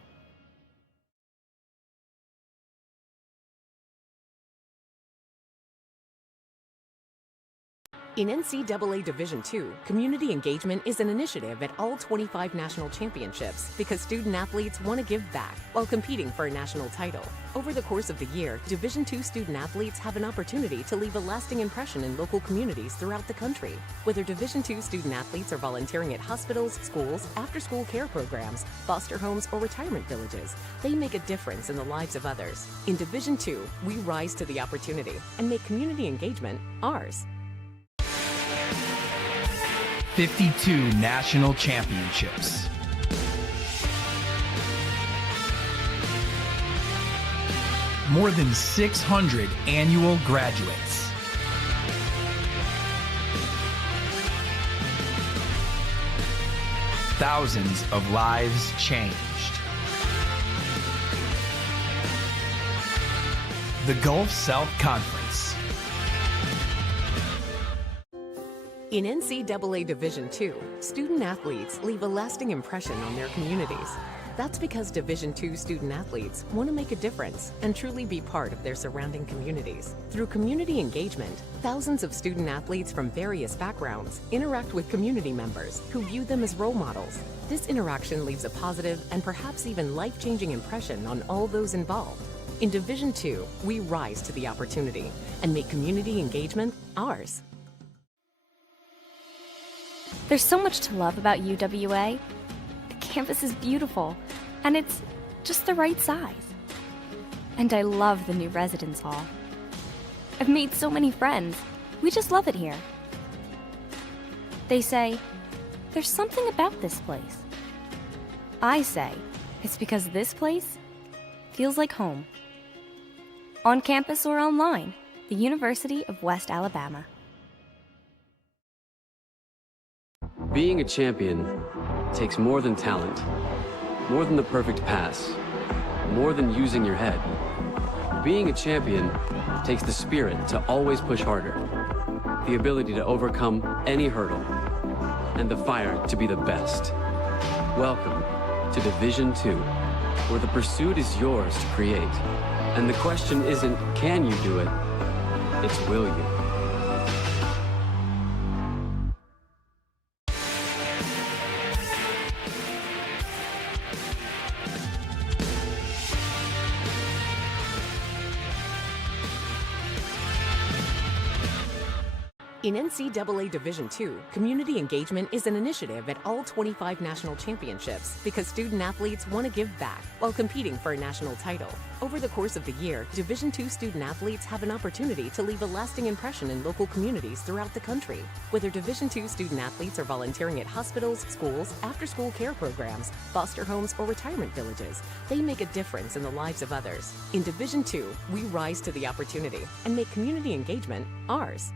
In NCAA Division II, community engagement is an initiative at all 25 national championships because student athletes want to give back while competing for a national title. Over the course of the year, Division II student athletes have an opportunity to leave a lasting impression in local communities throughout the country. Whether Division II student athletes are volunteering at hospitals, schools, after-school care programs, foster homes, or retirement villages, they make a difference in the lives of others. In Division II, we rise to the opportunity and make community engagement ours. 52 national championships. More than 600 annual graduates. Thousands of lives changed. The Gulf South Conference. In NCAA Division II, student athletes leave a lasting impression on their communities. That's because Division II student athletes want to make a difference and truly be part of their surrounding communities. Through community engagement, thousands of student athletes from various backgrounds interact with community members who view them as role models. This interaction leaves a positive and perhaps even life-changing impression on all those involved. In Division II, we rise to the opportunity and make community engagement ours. There's so much to love about UWA. The campus is beautiful, and it's just the right size. And I love the new residence hall. I've made so many friends. We just love it here. They say, there's something about this place. I say, it's because this place feels like home. On campus or online, the University of West Alabama. Being a champion takes more than talent, more than the perfect pass, more than using your head. Being a champion takes the spirit to always push harder, the ability to overcome any hurdle, and the fire to be the best. Welcome to Division II, where the pursuit is yours to create. And the question isn't, can you do it? It's, will you? In NCAA Division II, community engagement is an initiative at all 25 national championships because student athletes want to give back while competing for a national title. Over the course of the year, Division II student athletes have an opportunity to leave a lasting impression in local communities throughout the country. Whether Division II student athletes are volunteering at hospitals, schools, after-school care programs, foster homes, or retirement villages, they make a difference in the lives of others. In Division II, we rise to the opportunity and make community engagement ours.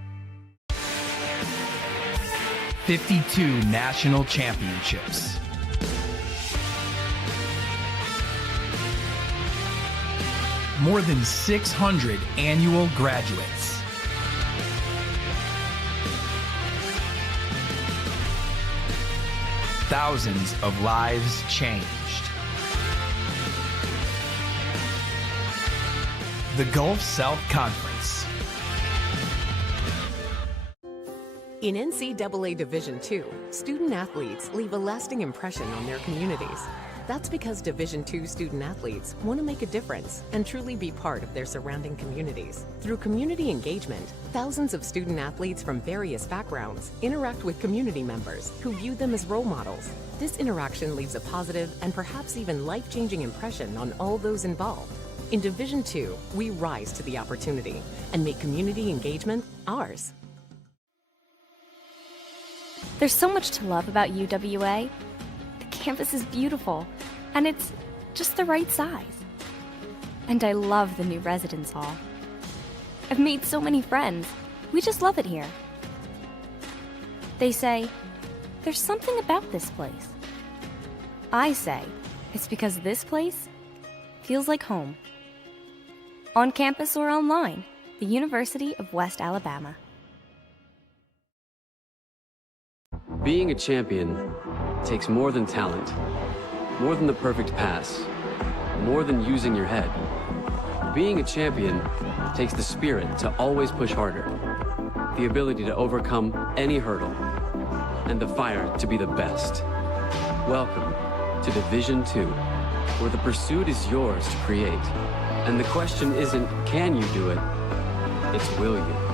52 national championships. More than 600 annual graduates. Thousands of lives changed. The Gulf South Conference. In NCAA Division II, student athletes leave a lasting impression on their communities. That's because Division II student athletes want to make a difference and truly be part of their surrounding communities. Through community engagement, thousands of student athletes from various backgrounds interact with community members who view them as role models. This interaction leaves a positive and perhaps even life-changing impression on all those involved. In Division II, we rise to the opportunity and make community engagement ours. There's so much to love about UWA. The campus is beautiful, and it's just the right size. And I love the new residence hall. I've made so many friends. We just love it here. They say, there's something about this place. I say, it's because this place feels like home. On campus or online, the University of West Alabama. Being a champion takes more than talent, more than the perfect pass, more than using your head. Being a champion takes the spirit to always push harder, the ability to overcome any hurdle, and the fire to be the best. Welcome to Division 2, where the pursuit is yours to create. And the question isn't, can you do it? It's, will you?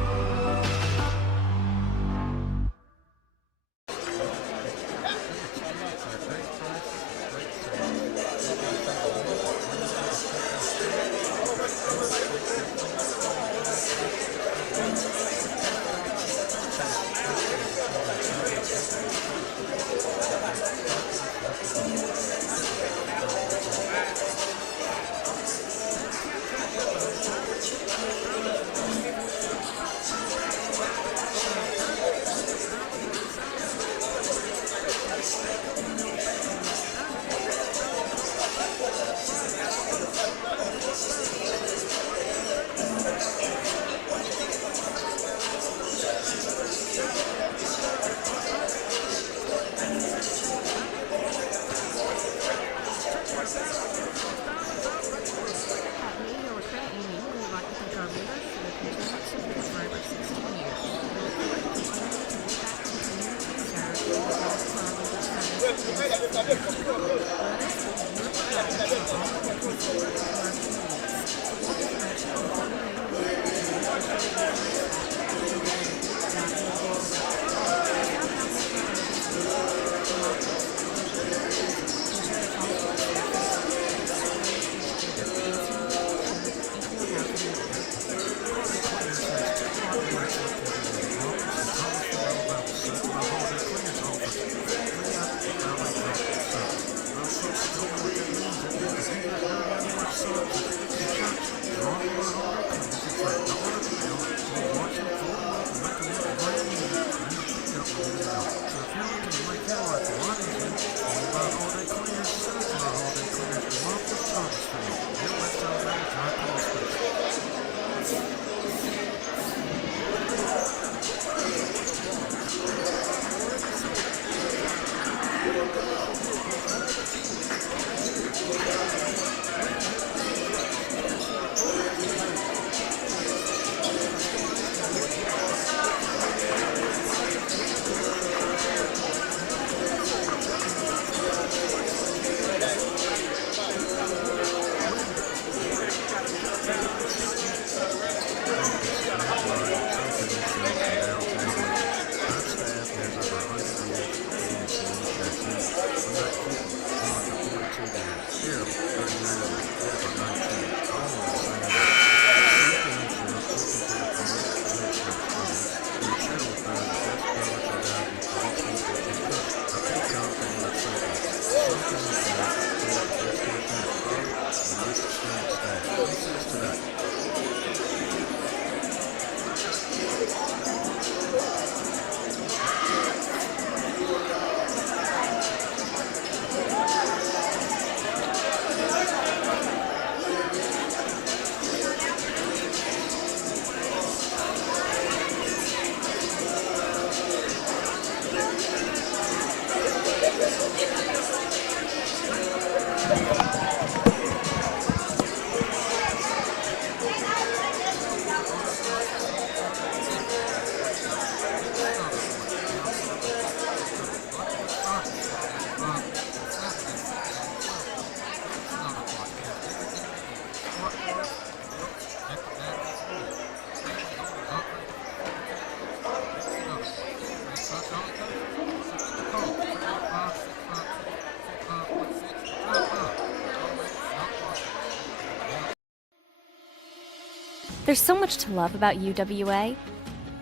There's so much to love about UWA.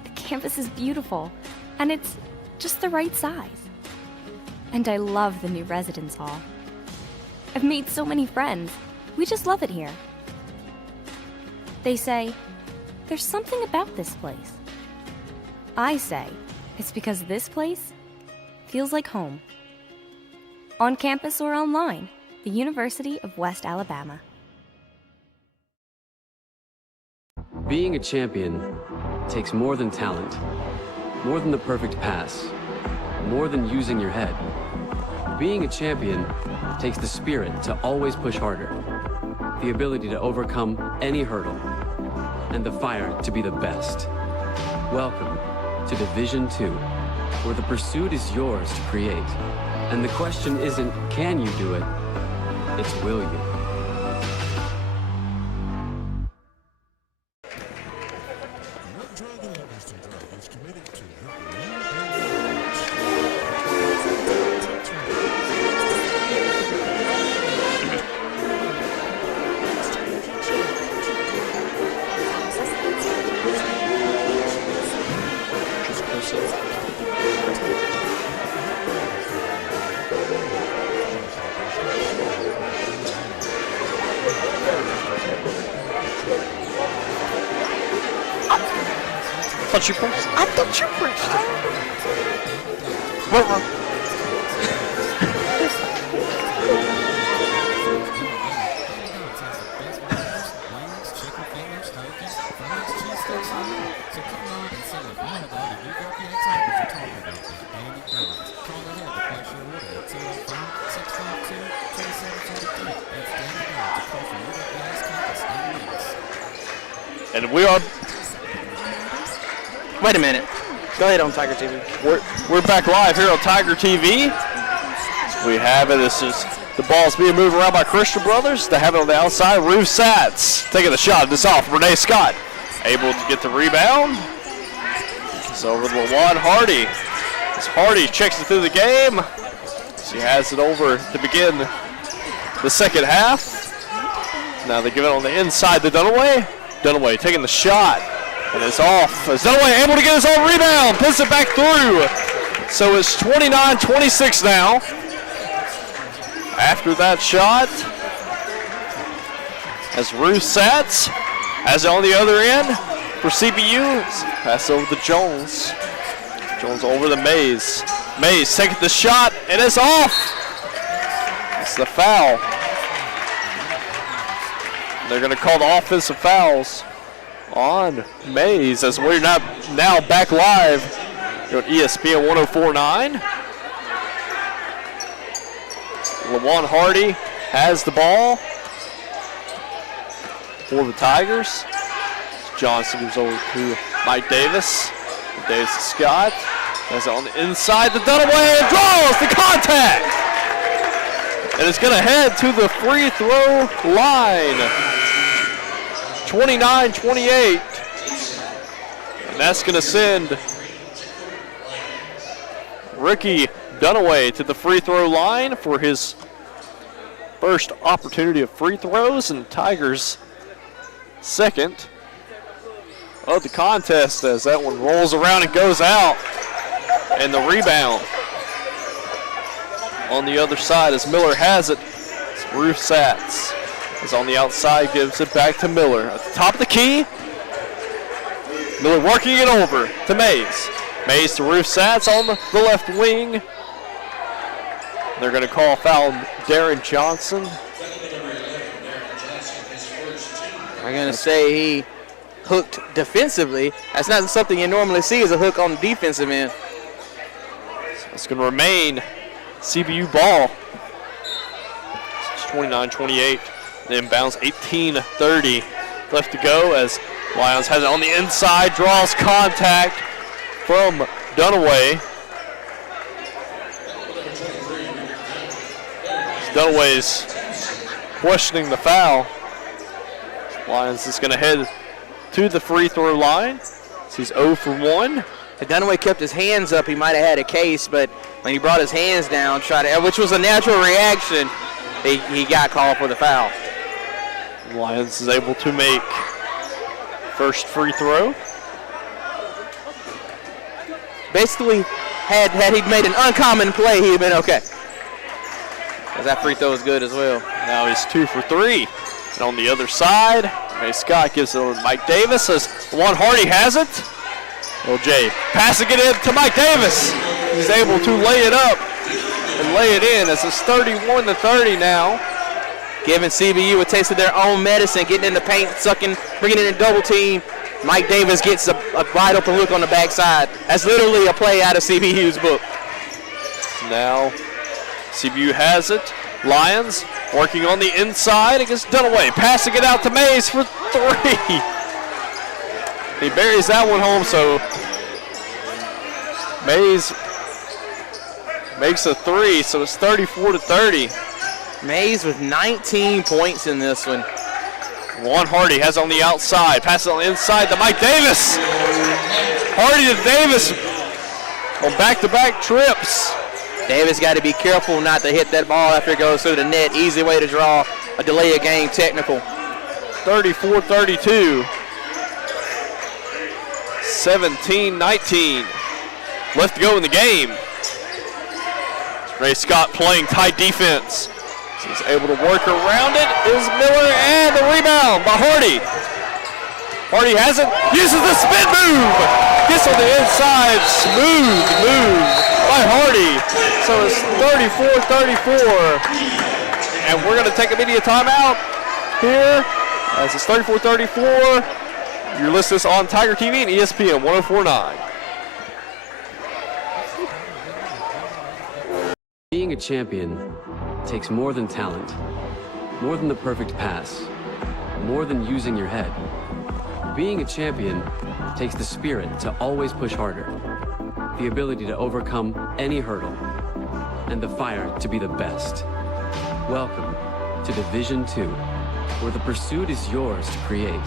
The campus is beautiful, and it's just the right size. And I love the new residence hall. I've made so many friends. We just love it here. They say, there's something about this place. I say, it's because this place feels like home. On campus or online, the University of West Alabama. Being a champion takes more than talent, more than the perfect pass, more than using your head. Being a champion takes the spirit to always push harder, the ability to overcome any hurdle, and the fire to be the best. Welcome to Division II, where the pursuit is yours to create. And the question isn't, can you do it? It's, will you? I thought you pressed. What? And we are. Wait a minute. Go ahead on Tiger TV. We're back live here on Tiger TV. We have it. This is the ball's being moved around by Christian Brothers. They have it on the outside. Ruth Satz taking the shot. This off. Renee Scott able to get the rebound. It's over to LaJuan Hardy. As Hardy checks it through the game. She has it over to begin the second half. Now they give it on the inside to Dunaway. Dunaway taking the shot. And it's off. As Dunaway able to get his own rebound. Puts it back through. So it's 29-26 now. After that shot, as Ruth Satz has it on the other end for CPU. Pass over to Jones. Jones over to Mays. Mays taking the shot, and it's off. It's the foul. They're going to call the offensive fouls on Mays as we're now back live here on ESPN 104.9. LaJuan Hardy has the ball for the Tigers. Johnson moves over to Mike Davis. Davis to Scott. Has it on the inside. The Dunaway and draws the contact. And it's going to head to the free throw line. 29-28. And that's going to send Ricky Dunaway to the free throw line for his first opportunity of free throws, and Tigers second of the contest as that one rolls around and goes out. And the rebound on the other side as Miller has it. It's Ruth Satz is on the outside, gives it back to Miller. At the top of the key, Miller working it over to Mays. Mays to Ruth Satz on the left wing. They're going to call foul Darren Johnson. I'm going to say he hooked defensively. That's not something you normally see, is a hook on the defensive end. So it's going to remain CBU ball. It's 29-28. Then bounce 18-30 left to go as Lions has it on the inside, draws contact from Dunaway. Dunaway's questioning the foul. Lions is going to head to the free throw line. He's 0 for 1. If Dunaway kept his hands up, he might have had a case, but when he brought his hands down, which was a natural reaction, he got called for the foul. Lions is able to make first free throw. Basically, had he made an uncommon play, he'd have been okay. Because that free throw is good as well. Now he's 2 for 3. And on the other side, Ray Scott gives it over to Mike Davis as LaJuan Hardy has it. OJ passing it in to Mike Davis. He's able to lay it up and lay it in as it's 31-30 now. Giving CBU a taste of their own medicine, getting in the paint, sucking, bringing it in double team. Mike Davis gets a wide open look on the backside. That's literally a play out of CBU's book. Now CBU has it. Lions working on the inside against Dunaway. Passing it out to Mays for 3. He buries that one home, so Mays makes a three, so it's 34-30. Mays with 19 points in this one. Juan Hardy has on the outside, passes on the inside to Mike Davis. Hardy to Davis on back-to-back trips. Davis got to be careful not to hit that ball after it goes through the net. Easy way to draw a delay of game technical. 34-32. 17-19. Left to go in the game. Ray Scott playing tight defense. He's able to work around it. Is Miller, and the rebound by Hardy. Hardy has it, uses the spin move. Gets on the inside, smooth move by Hardy. So it's 34-34. And we're going to take a media timeout here as it's 34-34. You're listening on Tiger TV and ESPN 104.9. Being a champion takes more than talent, more than the perfect pass, more than using your head. Being a champion takes the spirit to always push harder, the ability to overcome any hurdle, and the fire to be the best. Welcome to Division II, where the pursuit is yours to create.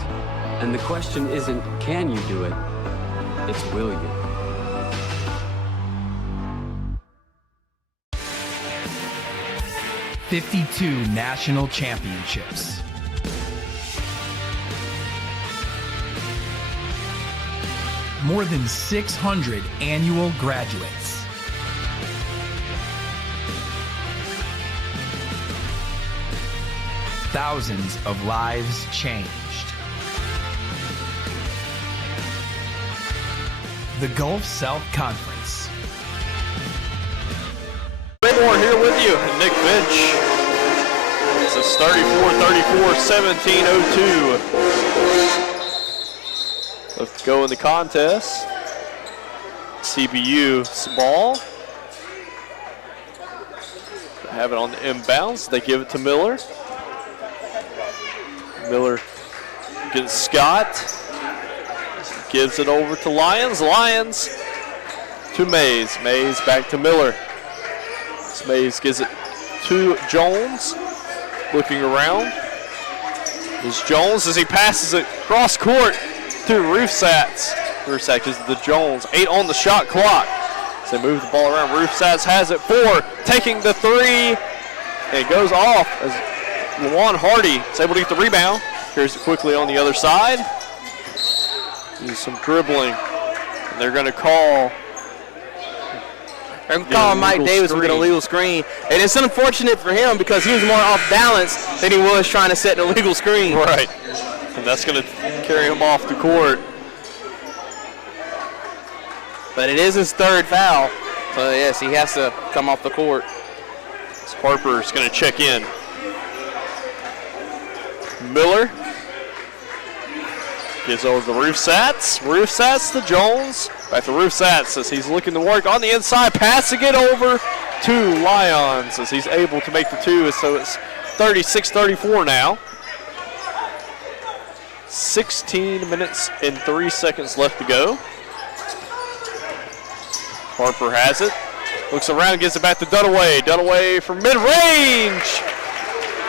And the question isn't, can you do it? It's, will you? '52 national championships. More than 600 annual graduates. Thousands of lives changed. The Gulf South Conference. Raymore here with you, and Nick Finch. It's 34-34, 17-02. Left to go in the contest. CBU's ball. They have it on the inbounds. They give it to Miller. Miller gets Scott. Gives it over to Lyons. Lyons to Mays. Mays back to Miller. Mays gives it to Jones. Looking around. Is Jones as he passes it cross court to Roofsats. Roofsats gives it to Jones. 8 on the shot clock. As they move the ball around, Roofsats has it. 4, taking the 3. And it goes off as Juan Hardy is able to get the rebound. Carries it quickly on the other side. Use some dribbling. And they're going to call. They're calling Mike Davis with an illegal screen. And it's unfortunate for him because he was more off balance than he was trying to set an illegal screen. Right. And that's going to carry him off the court. But it is his third foul. So, yes, he has to come off the court. Harper's going to check in. Miller gives over to Roofsats. Roofsats to Jones. Back to Roofsats as he's looking to work on the inside. Passing it over to Lyons as he's able to make the 2. So it's 36-34 now. 16 minutes and 3 seconds left to go. Harper has it. Looks around, gives it back to Dunaway. Dunaway from mid-range.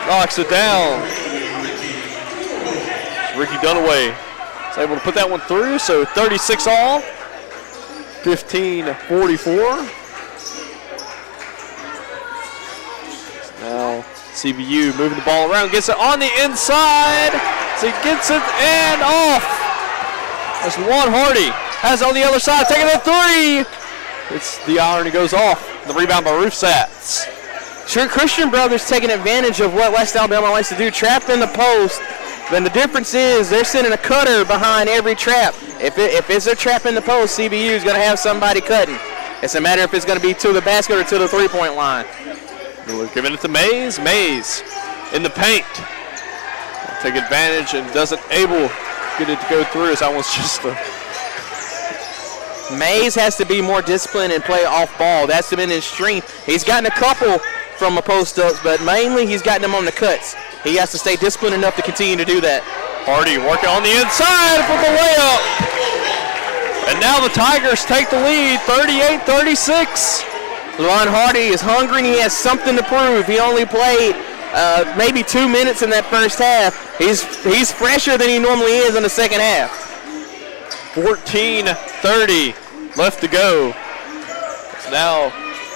Knocks it down. Ricky Dunaway is able to put that one through, so 36 all. 15-44. Now CBU moving the ball around, gets it on the inside. So he gets it and off. That's Juan Hardy. Has it on the other side, taking a 3. It's the iron, it goes off. The rebound by Roofsats. Sure, Christian Brothers taking advantage of what West Alabama likes to do, trap in the post. Then the difference is they're sending a cutter behind every trap. If it's a trap in the post, CBU is going to have somebody cutting. It's a matter if it's going to be to the basket or to the three-point line. Miller giving it to Mays. Mays in the paint. Take advantage and doesn't able to get it to go through. It's almost just a... Mays has to be more disciplined and play off ball. That's been his strength. He's gotten a couple from a post-ups, but mainly he's gotten them on the cuts. He has to stay disciplined enough to continue to do that. Hardy working on the inside for the layup. And now the Tigers take the lead, 38-36. Lon Hardy is hungry and he has something to prove. He only played maybe 2 minutes in that first half. He's fresher than he normally is in the second half. 14:30 left to go. Now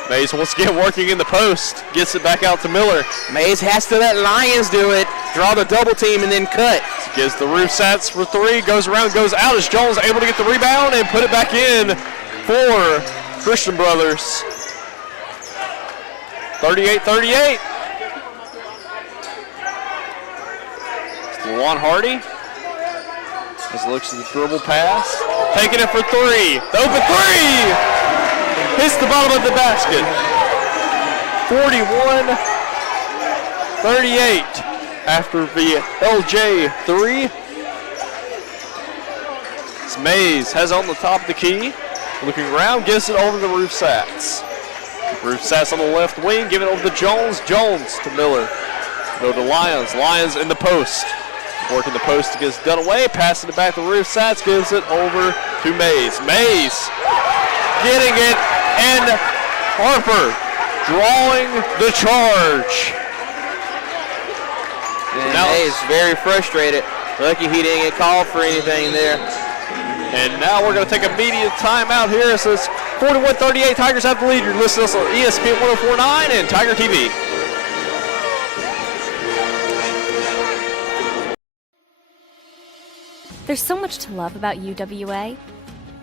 Mays once again working in the post, gets it back out to Miller. Mays has to let Lyons do it, draw the double team and then cut. Gives the Roofsats for three, goes around, goes out as Jones able to get the rebound and put it back in for Christian Brothers. 38-38. Juwan Hardy as looks at the dribble pass, taking it for three. The open three hits the bottom of the basket. 41-38 after the LJ three. It's Mays has it on the top of the key, looking around, gives it over to the Roofsats. Roofsats on the left wing, give it over to Jones. Jones to Miller. Go to Lyons. Lyons in the post. Working the post against Dunaway, passing it back to Roofsats, gives it over to Mays. Mays getting it, and Harper drawing the charge. And now Mays very frustrated. Lucky he didn't get called for anything there. And now we're going to take a media timeout here. It says 41-38, Tigers have the lead. You're listening to us on ESPN 104.9 and Tiger TV. There's so much to love about UWA.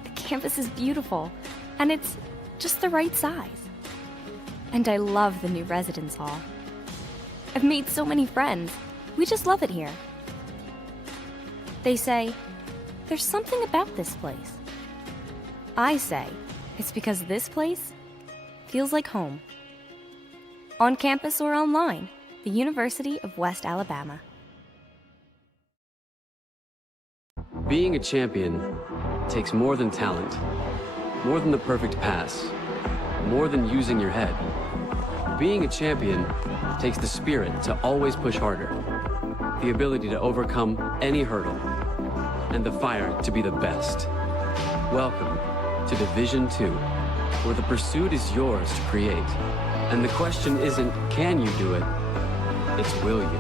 The campus is beautiful, and it's just the right size. And I love the new residence hall. I've made so many friends. We just love it here. They say, there's something about this place. I say, it's because this place feels like home. On campus or online, the University of West Alabama. Being a champion takes more than talent, more than the perfect pass, more than using your head. Being a champion takes the spirit to always push harder, the ability to overcome any hurdle, and the fire to be the best. Welcome to Division II, where the pursuit is yours to create. And the question isn't, can you do it? It's, will you?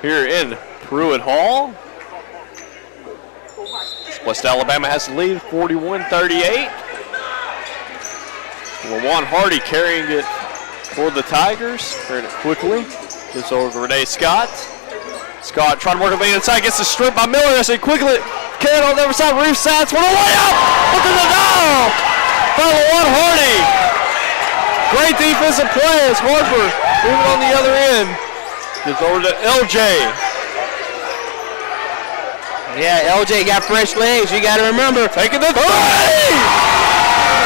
Here in Pruitt Hall, West Alabama has the lead, 41-38. Juwan Hardy carrying it for the Tigers, carrying it quickly. Gives over to Renee Scott. Scott trying to work on the inside, gets the strip by Miller as they quickly carry it on the other side. Roofsats, what a layup! Look at the dial by Juwan Hardy. Great defensive play as Harper moving on the other end. Gives over to LJ. Yeah, LJ got fresh legs. You got to remember. Taking the three!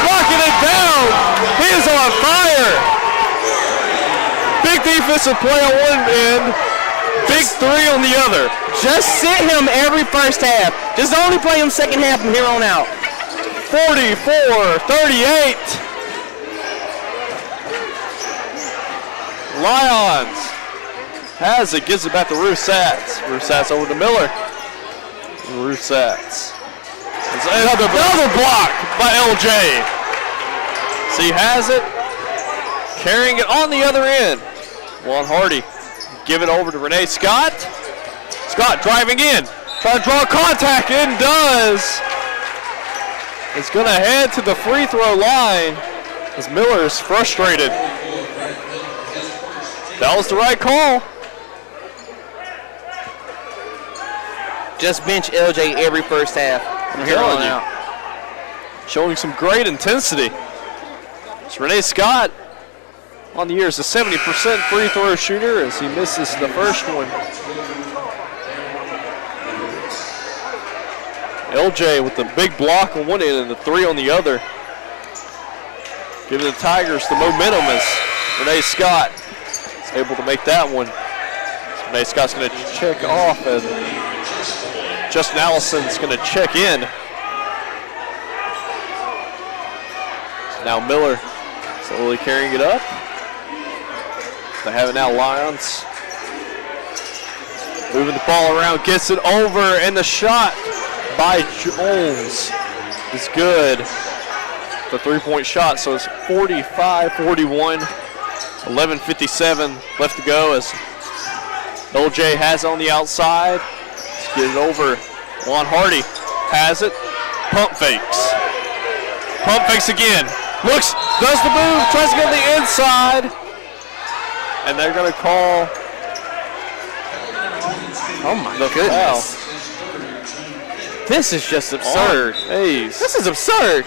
Knocking it down. He is on fire. Big defensive play on one end. Big three on the other. Just sit him every first half. Just only play him second half from here on out. 44-38. Lions has it, gives it back to Roofsats. Roofsats over to Miller. Roofsats. Another block by LJ. So he has it, carrying it on the other end. Juwan Hardy, give it over to Renee Scott. Scott driving in, trying to draw contact, and does. It's going to head to the free throw line as Miller is frustrated. That was the right call. Just bench LJ every first half from here on out. Showing some great intensity. It's Renee Scott on the year as a 70% free throw shooter as he misses the first one. LJ with the big block on one end and the three on the other. Giving the Tigers the momentum as Renee Scott is able to make that one. So Renee Scott's going to check off and Justin Allison's going to check in. Now Miller slowly carrying it up. They have it now, Lions. Moving the ball around, gets it over, and the shot by Jones is good. The three-point shot, so it's 45-41. 11:57 left to go as LJ has it on the outside. Let's get it over. Juan Hardy has it. Pump fakes. Pump fakes again. Looks, does the move, tries to get on the inside. And they're going to call. Oh my goodness. Foul. This is just absurd. Mays. This is absurd.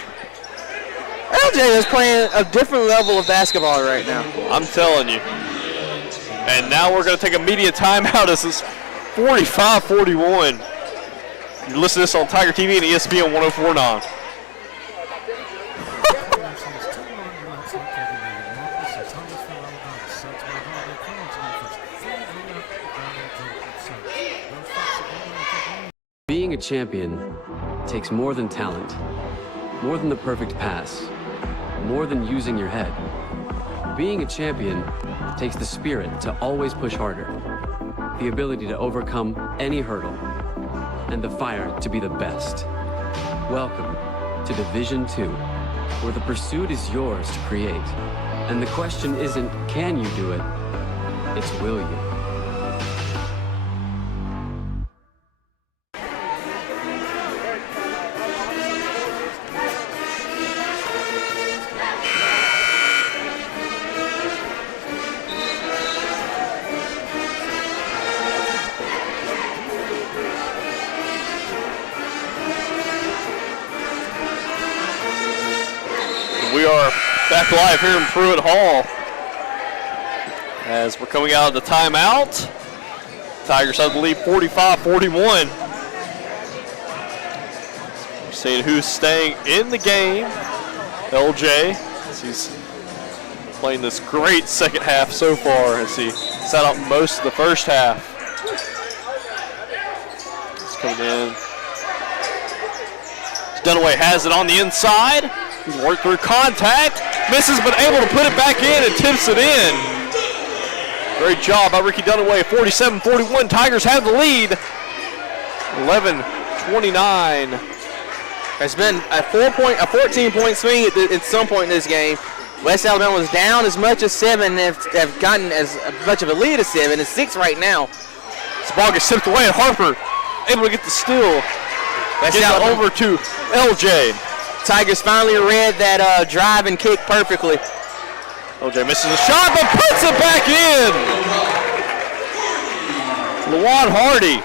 LJ is playing a different level of basketball right now. I'm telling you. And now we're going to take a media timeout as it's 45-41. You listen to this on Tiger TV and ESPN 104.9. Being a champion takes more than talent, more than the perfect pass, more than using your head. Being a champion takes the spirit to always push harder, the ability to overcome any hurdle, and the fire to be the best. Welcome to Division II, where the pursuit is yours to create. And the question isn't, can you do it? It's, will you? We are back live here in Pruitt Hall as we're coming out of the timeout. Tigers have the lead 45-41. We're seeing who's staying in the game. LJ, as he's playing this great second half so far as he sat out most of the first half. He's coming in. Dunaway has it on the inside. He's worked through contact, misses, but able to put it back in and tips it in. Great job by Ricky Dunaway. 47-41. Tigers have the lead. 11:29. There's been a 14-point swing at some point in this game. West Alabama was down as much as 7 and have gotten as much of a lead as 7. It's 6 right now. This ball gets tipped away, and Harper able to get the steal. Gets it over to LJ. Tigers finally read that drive and kick perfectly. LJ misses a shot, but puts it back in. Lawan Hardy,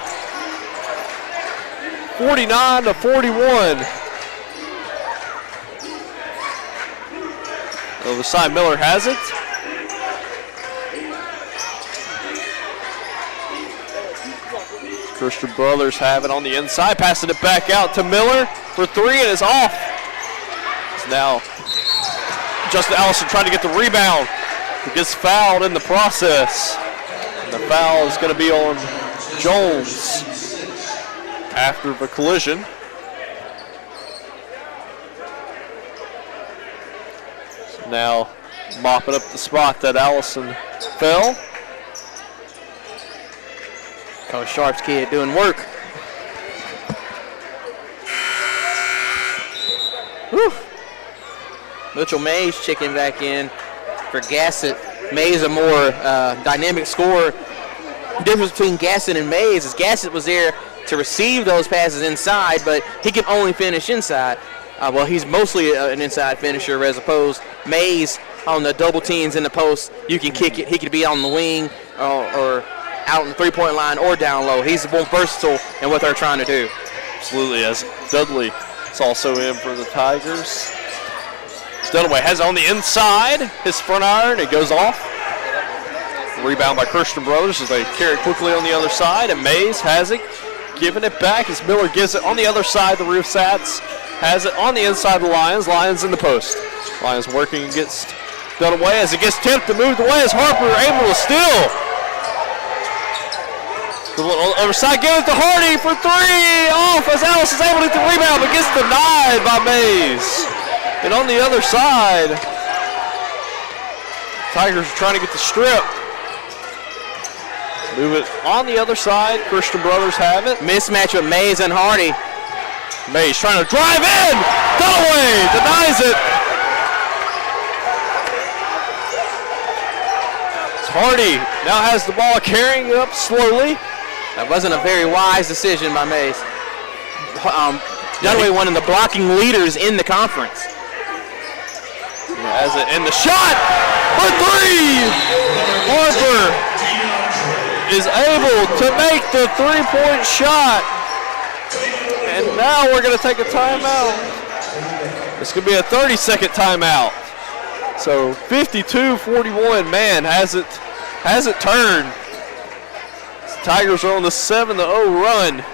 49-41. Other side, Miller has it. Christian Brothers have it on the inside, passing it back out to Miller for 3, and it's off. It's now Justin Allison trying to get the rebound. He gets fouled in the process. And the foul is going to be on Jones after the collision. So now mopping up the spot that Allison fell. Coach Sharp's kid doing work. Whew. Mitchell Mays checking back in for Gassett. Mays a more dynamic scorer. The difference between Gassett and Mays is Gassett was there to receive those passes inside, but he can only finish inside. Well, he's mostly an inside finisher as opposed Mays on the double teams in the post. You can kick it. He could be on the wing or out on the three-point line or down low. He's more versatile in what they're trying to do. Absolutely, as Dudley is also in for the Tigers. Dunaway has it on the inside. His front iron, it goes off. Rebound by Christian Brothers as they carry it quickly on the other side, and Mays has it, giving it back as Miller gives it on the other side. The Roof Sats has it on the inside of the Lions. Lions in the post. Lions working against Dunaway as it gets tipped and moved away as Harper able to steal. The other side gives it to Hardy for 3, off as Alice is able to get the rebound, but gets denied by Mays. And on the other side, Tigers are trying to get the strip. Move it on the other side. Christian Brothers have it. Mismatch with Mays and Hardy. Mays trying to drive in. Dunaway denies it. Hardy now has the ball, carrying it up slowly. That wasn't a very wise decision by Mays. Dunaway, one of the blocking leaders in the conference. Has it in the shot for three. Harper is able to make the three-point shot. And now we're going to take a timeout. This could be a 30-second timeout. So 52-41, man, has it turned. The Tigers are on the 7-0 run.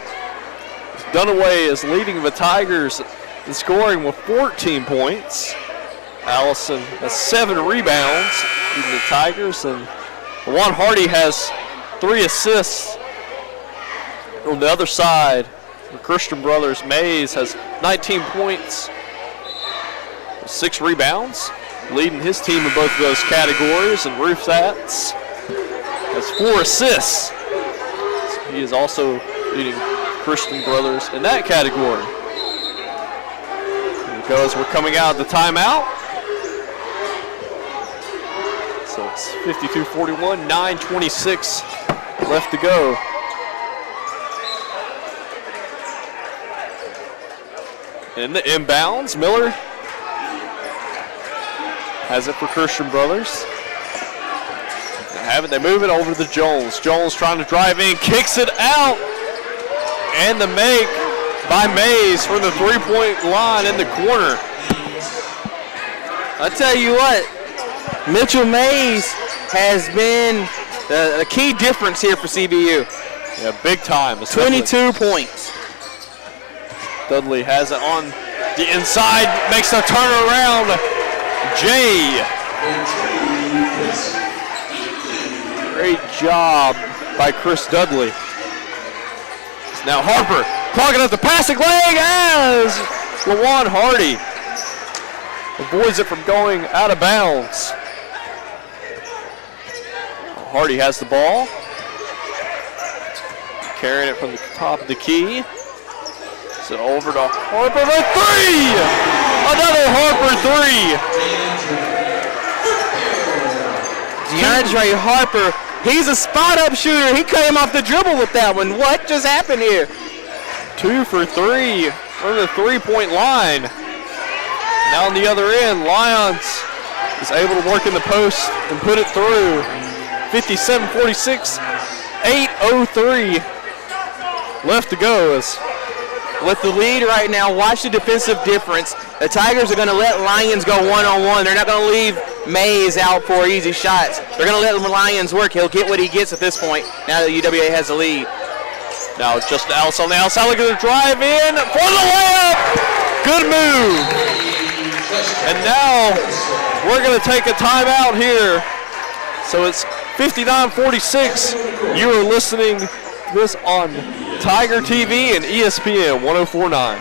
Dunaway is leading the Tigers in scoring with 14 points. Allison has 7 rebounds leading the Tigers, and Juan Hardy has 3 assists. On the other side, the Christian Brothers, Mays has 19 points, 6 rebounds, leading his team in both of those categories, and Ruth Zatz has 4 assists. So he is also leading Christian Brothers in that category. Because we're coming out of the timeout. So it's 52-41, 9:26 left to go. In the inbounds, Miller has it for Christian Brothers. They move it over to Jones. Jones trying to drive in, kicks it out. And the make by Mays from the three-point line in the corner. I tell you what, Mitchell Mays has been the key difference here for CBU. Yeah, big time. 22 points. Dudley has it on the inside, makes the turnaround. Jay. Great job by Chris Dudley. Now Harper clogging up the passing lane as Lawan Hardy avoids it from going out of bounds. Hardy has the ball. Carrying it from the top of the key. So over to Harper for 3! Another Harper 3! DeAndre Harper, he's a spot-up shooter. He came off the dribble with that one. What just happened here? 2 for 3 from the three-point line. Now on the other end, Lyons is able to work in the post and put it through. 57-46, 8:03 left to go. As with the lead right now, watch the defensive difference. The Tigers are going to let Lyons go one-on-one. They're not going to leave Mays out for easy shots. They're going to let Lyons work. He'll get what he gets at this point now that UWA has the lead. Now it's just Alice on the outside looking to drive in for the layup. Good move. And now we're going to take a timeout here. So it's 59-46. You are listening to this on Tiger TV and ESPN 104.9.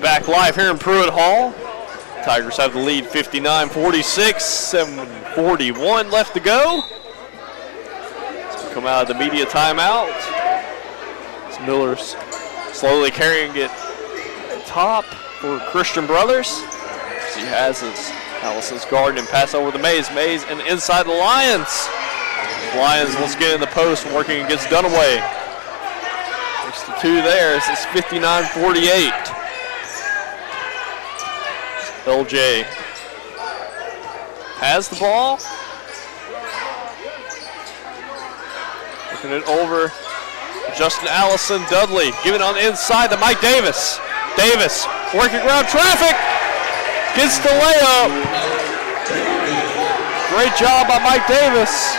Back live here in Pruitt Hall. Tigers have the lead 59-46, 7:41 left to go. So we come out of the media timeout. It's Miller's slowly carrying it top for Christian Brothers. He has his Allison's guard and pass over the Mays. Mays and inside the Lions. Lions once again in the post, working against Dunaway. 62 there. This is 59-48. LJ has the ball. Looking it over. Justin Allison, Dudley giving on the inside to Mike Davis. Davis working around traffic. Gets the layup. Great job by Mike Davis.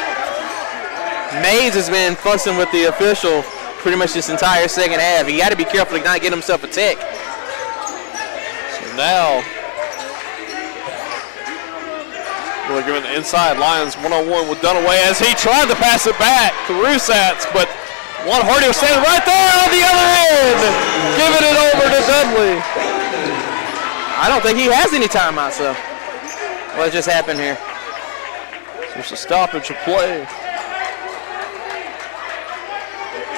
Mays has been fussing with the official pretty much this entire second half. He got to be careful to not get himself a tech. So now, we're giving the inside. Lions one-on-one with Dunaway as he tried to pass it back to Rusatz, but Juan Hardy was standing right there on the other end, giving it over to Dudley. I don't think he has any timeouts, so what just happened here? There's a stoppage of play.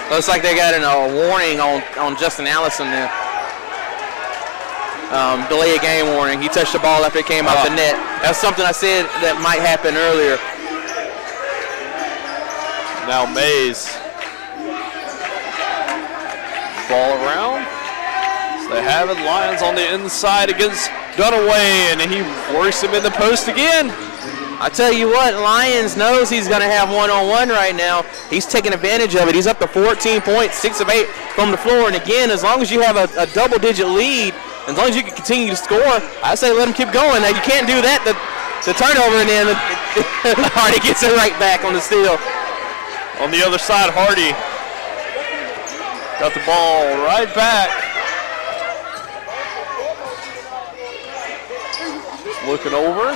Looks like they got a warning on Justin Allison there. Delay a game warning. He touched the ball after it came off the net. That's something I said that might happen earlier. Now Mays. Ball around. So they have it. Lions on the inside against Dunaway, and he works him in the post again. I tell you what, Lions knows he's going to have one-on-one right now. He's taking advantage of it. He's up to 14 points, 6 of 8 from the floor. And again, as long as you have a double-digit lead, as long as you can continue to score, I say let him keep going. Now, you can't do that, the turnover, and then Hardy gets it right back on the steal. On the other side, Hardy got the ball right back. Looking over.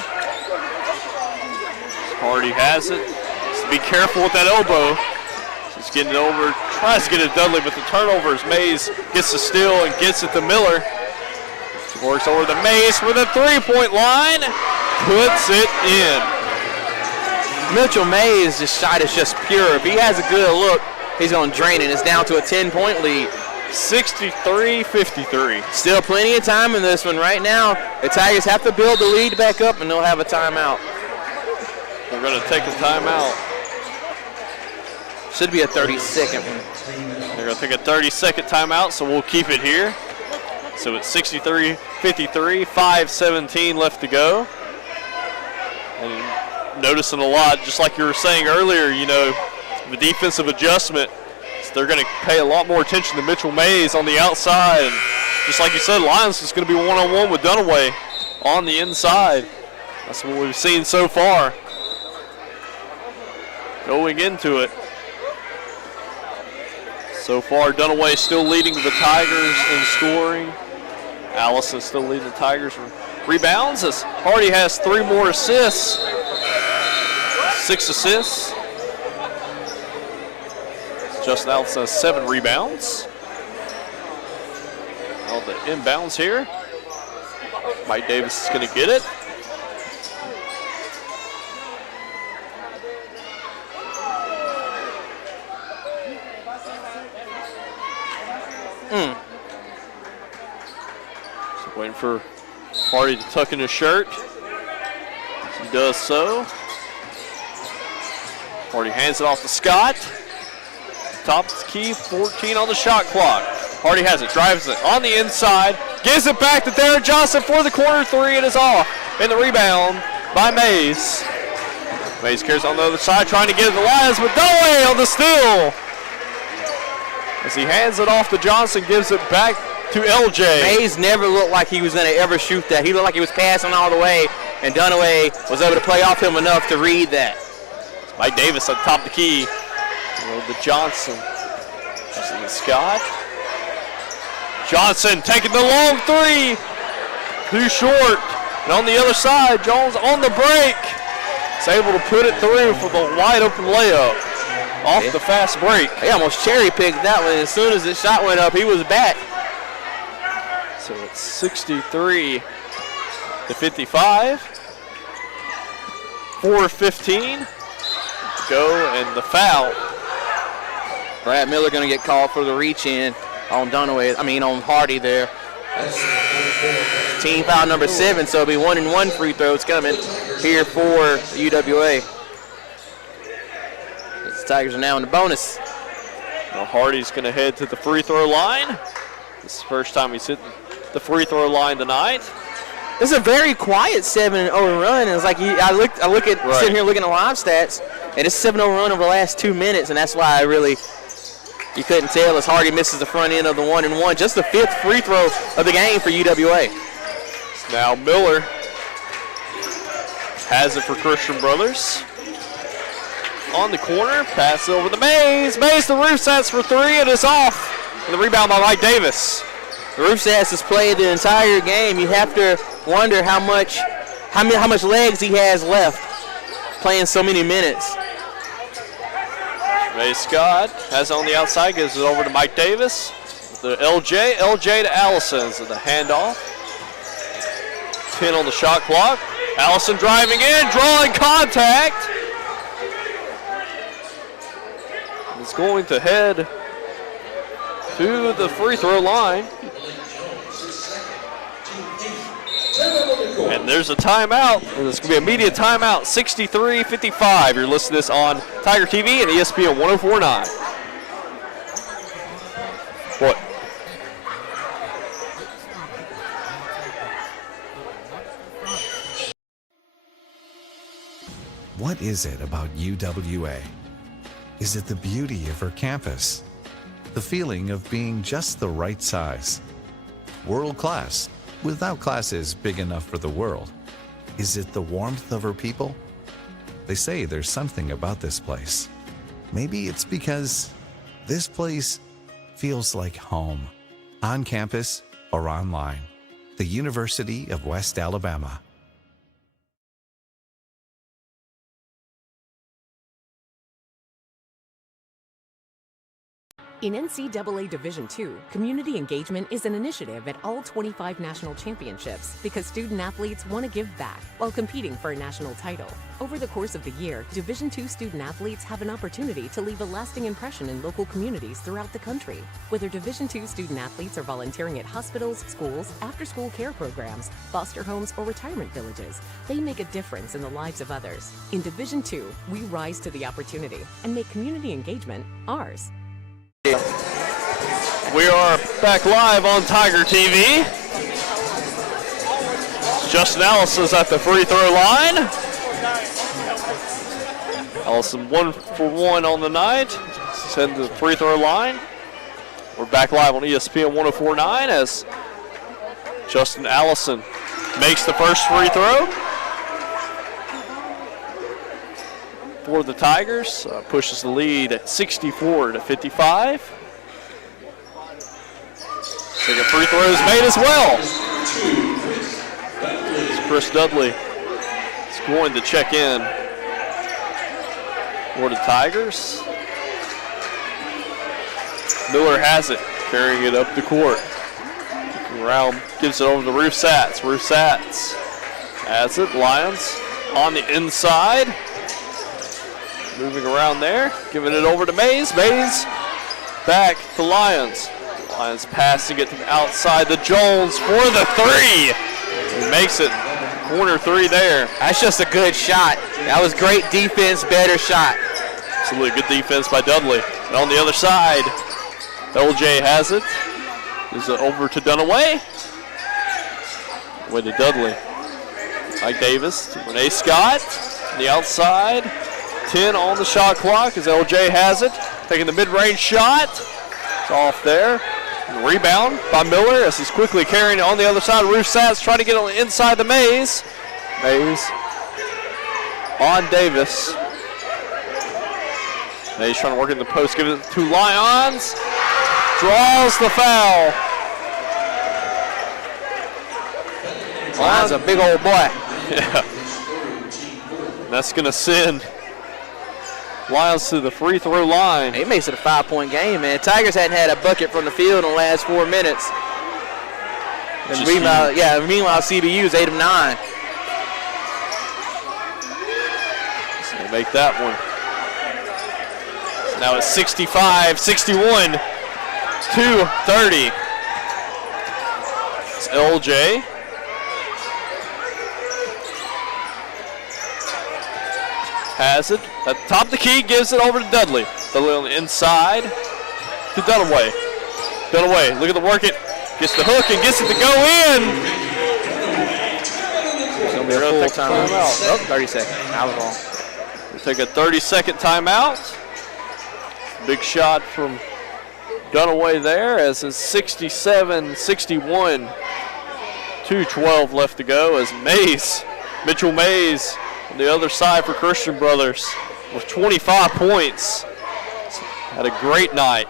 Hardy has it. Just be careful with that elbow. He's getting it over, tries to get it to Dudley, but the turnover is Mays gets the steal and gets it to Miller. Works over to Mays for the three-point line. Puts it in. Mitchell Mays' shot is just pure. If he has a good look, he's going to drain it. It's down to a 10-point lead. 63-53. Still plenty of time in this one. Right now, the Tigers have to build the lead back up, and they'll have a timeout. We're going to take a timeout. Should be a 30-second one. They're going to take a 30-second timeout, so we'll keep it here. So it's 63-53, 5:17 left to go. And noticing a lot, just like you were saying earlier, you know, the defensive adjustment. So they're going to pay a lot more attention to Mitchell Mays on the outside. And just like you said, Lions is going to be one-on-one with Dunaway on the inside. That's what we've seen so far. Going into it. So far, Dunaway still leading the Tigers in scoring. Allison still leading the Tigers in rebounds as Hardy has 3 more assists. 6 assists. Justin Allison has 7 rebounds. On the inbounds here. Mike Davis is going to get it. So waiting for Hardy to tuck in his shirt. He does so. Hardy hands it off to Scott. Top of the key, 14 on the shot clock. Hardy has it, drives it on the inside, gives it back to Darren Johnson for the corner 3, and is off. And the rebound by Mays. Mays carries on the other side, trying to get it to the Lions, but Dunaway on the steal. As he hands it off to Johnson, gives it back to LJ. Mays never looked like he was going to ever shoot that. He looked like he was passing all the way, and Dunaway was able to play off him enough to read that. Mike Davis on top of the key. To Johnson. Scott. Johnson taking the long 3. Too short. And on the other side, Jones on the break. Is able to put it through for the wide open layup. Off the fast break. He almost cherry-picked that one. As soon as the shot went up, he was back. So it's 63-55. 4:15 to go, and the foul. Brad Miller going to get called for the reach-in on on Hardy there. That's team foul number 7, so it'll be 1-and-1 free throws coming here for UWA. The Tigers are now in the bonus. Now Hardy's going to head to the free throw line. This is the first time he's hit the free throw line tonight. This is a very quiet 7-0 run. And it's like I look at Right. sitting here looking at live stats, and it's a 7-0 run over the last 2 minutes, and that's why you couldn't tell as Hardy misses the front end of the 1-and-1. Just the 5th free throw of the game for UWA. Now Miller has it for Christian Brothers. On the corner, pass over the Mays. Mays, the roof sets for 3, and it's off. And the rebound by Mike Davis. Roofsats has played the entire game. You have to wonder how much legs he has left playing so many minutes. Ray Scott has it on the outside, gives it over to Mike Davis. The LJ to Allison. So the handoff. 10 on the shot clock. Allison driving in, drawing contact. Is going to head to the free throw line. And there's a timeout, and it's going to be a media timeout, 63-55. You're listening to this on Tiger TV and ESPN 104.9. What? What is it about UWA? Is it the beauty of her campus? The feeling of being just the right size? World class, without classes big enough for the world? Is it the warmth of her people? They say there's something about this place. Maybe it's because this place feels like home, on campus or online. The University of West Alabama. In NCAA Division II, community engagement is an initiative at all 25 national championships because student-athletes want to give back while competing for a national title. Over the course of the year, Division II student-athletes have an opportunity to leave a lasting impression in local communities throughout the country. Whether Division II student-athletes are volunteering at hospitals, schools, after-school care programs, foster homes, or retirement villages, they make a difference in the lives of others. In Division II, we rise to the opportunity and make community engagement ours. We are back live on Tiger TV. Justin Allison's at the free throw line. Allison 1 for 1 on the night. Send to the free throw line. We're back live on ESPN 104.9 as Justin Allison makes the first free throw for the Tigers. Pushes the lead at 64-55. Second free throw is made as well. It's Chris Dudley is going to check in for the Tigers. Miller has it, carrying it up the court. Looking around, gives it over to Ruth Satz. Ruth Satz has it. Lions on the inside. Moving around there, giving it over to Mays. Mays back to Lions. Lions passing it to the outside to Jones for the 3. He makes it. Corner 3 there. That's just a good shot. That was great defense, better shot. Absolutely good defense by Dudley. And on the other side, LJ has it. Is it over to Dunaway? Way to Dudley. Mike Davis to Renee Scott. On the outside. 10 on the shot clock as LJ has it. Taking the mid-range shot. It's off there. And rebound by Miller as he's quickly carrying it on the other side. Ruth Satz trying to get on the inside the Mays. Mays on Davis. Mays trying to work in the post. Give it to Lions. Draws the foul. Lions a big old boy. Yeah. And that's going to send Lions to the free throw line. He makes it a 5-point game, man. Tigers hadn't had a bucket from the field in the last 4 minutes. And meanwhile, CBU is 8 of 9. So they make that one. So now it's 65-61, 2:30. It's LJ. has it at the top of the key, gives it over to Dudley. Dudley on the inside to Dunaway. Dunaway, look at the work it. Gets the hook and gets it to go in. It's going to be a full timeout. Oh, 30 seconds. Out of all. We'll take a 30-second timeout. Big shot from Dunaway there as it's 67-61. 2:12 left to go as Mitchell Mays on the other side for Christian Brothers with 25 points. Had a great night.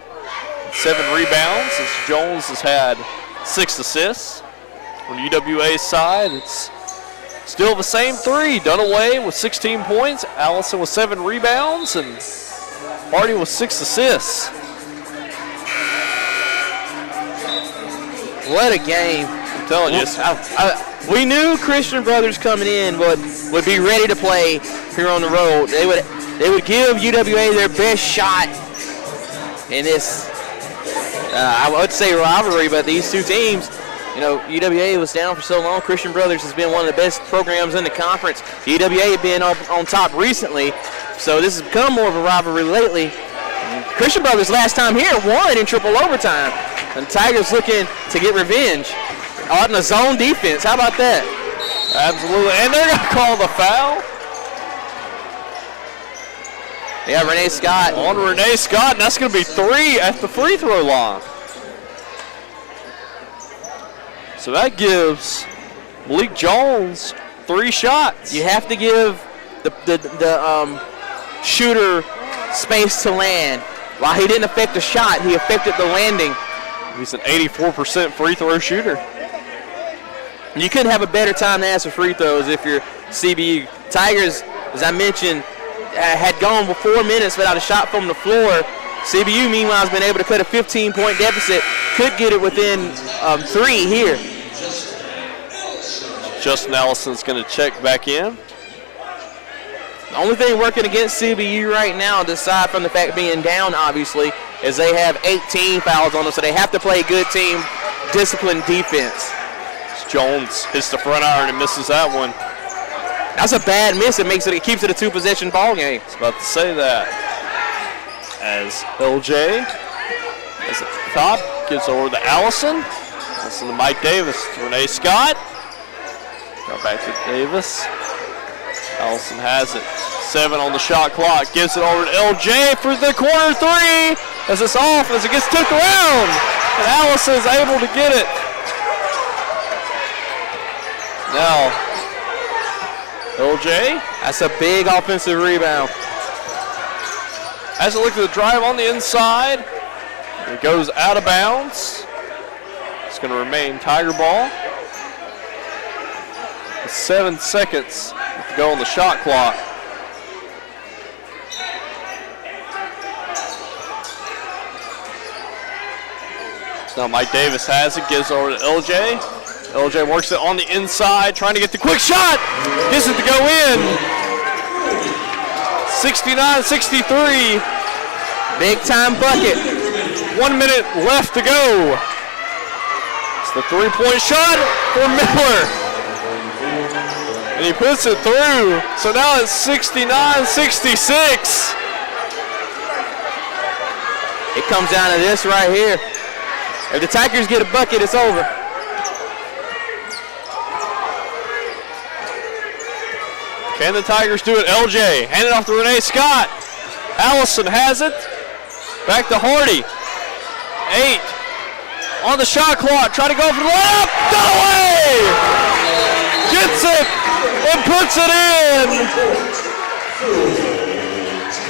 7 rebounds as Jones has had 6 assists. On UWA's side, it's still the same 3. Dunaway with 16 points, Allison with 7 rebounds, and Hardy with 6 assists. What a game. I'm telling you. We knew Christian Brothers coming in would be ready to play here on the road. They would give UWA their best shot in this, I would say rivalry, but these two teams, you know, UWA was down for so long. Christian Brothers has been one of the best programs in the conference. UWA had been on top recently, so this has become more of a rivalry lately. Christian Brothers last time here won in triple overtime, and Tigers looking to get revenge on the zone defense. How about that? Absolutely, and they're going to call the foul. Yeah, Renee Scott. On Renee Scott, and that's going to be 3 at the free throw line. So that gives Malik Jones 3 shots. You have to give the shooter space to land. While he didn't affect the shot, he affected the landing. He's an 84% free throw shooter. You couldn't have a better time to ask for free throws if you're CBU. Tigers, as I mentioned, had gone for 4 minutes without a shot from the floor. CBU, meanwhile, has been able to cut a 15-point deficit. Could get it within 3 here. Justin Allison's going to check back in. The only thing working against CBU right now, aside from the fact of being down, obviously, is they have 18 fouls on them, so they have to play a good team, disciplined defense. Jones hits the front iron and misses that one. That's a bad miss. It keeps it a 2-possession ball game. I was about to say that. As LJ is at the top, gives over to Allison. Listen to Mike Davis. Renee Scott. Go back to Davis. Allison has it. 7 on the shot clock. Gives it over to LJ for the corner 3. As it's off, as it gets tipped around. And Allison is able to get it. Now, LJ. That's a big offensive rebound. Has a look at the drive on the inside. It goes out of bounds. It's going to remain Tiger ball. 7 seconds to go on the shot clock. So now Mike Davis has it, gives over to LJ. LJ works it on the inside, trying to get the quick shot. Gets it to go in. 69-63. Big time bucket. 1 minute left to go. It's the 3-point shot for Miller. And he puts it through. So now it's 69-66. It comes down to this right here. If the Tigers get a bucket, it's over. Can the Tigers do it? LJ, hand it off to Renee Scott. Allison has it. Back to Hardy. 8 on the shot clock. Trying to go for the layup. Dunaway gets it and puts it in.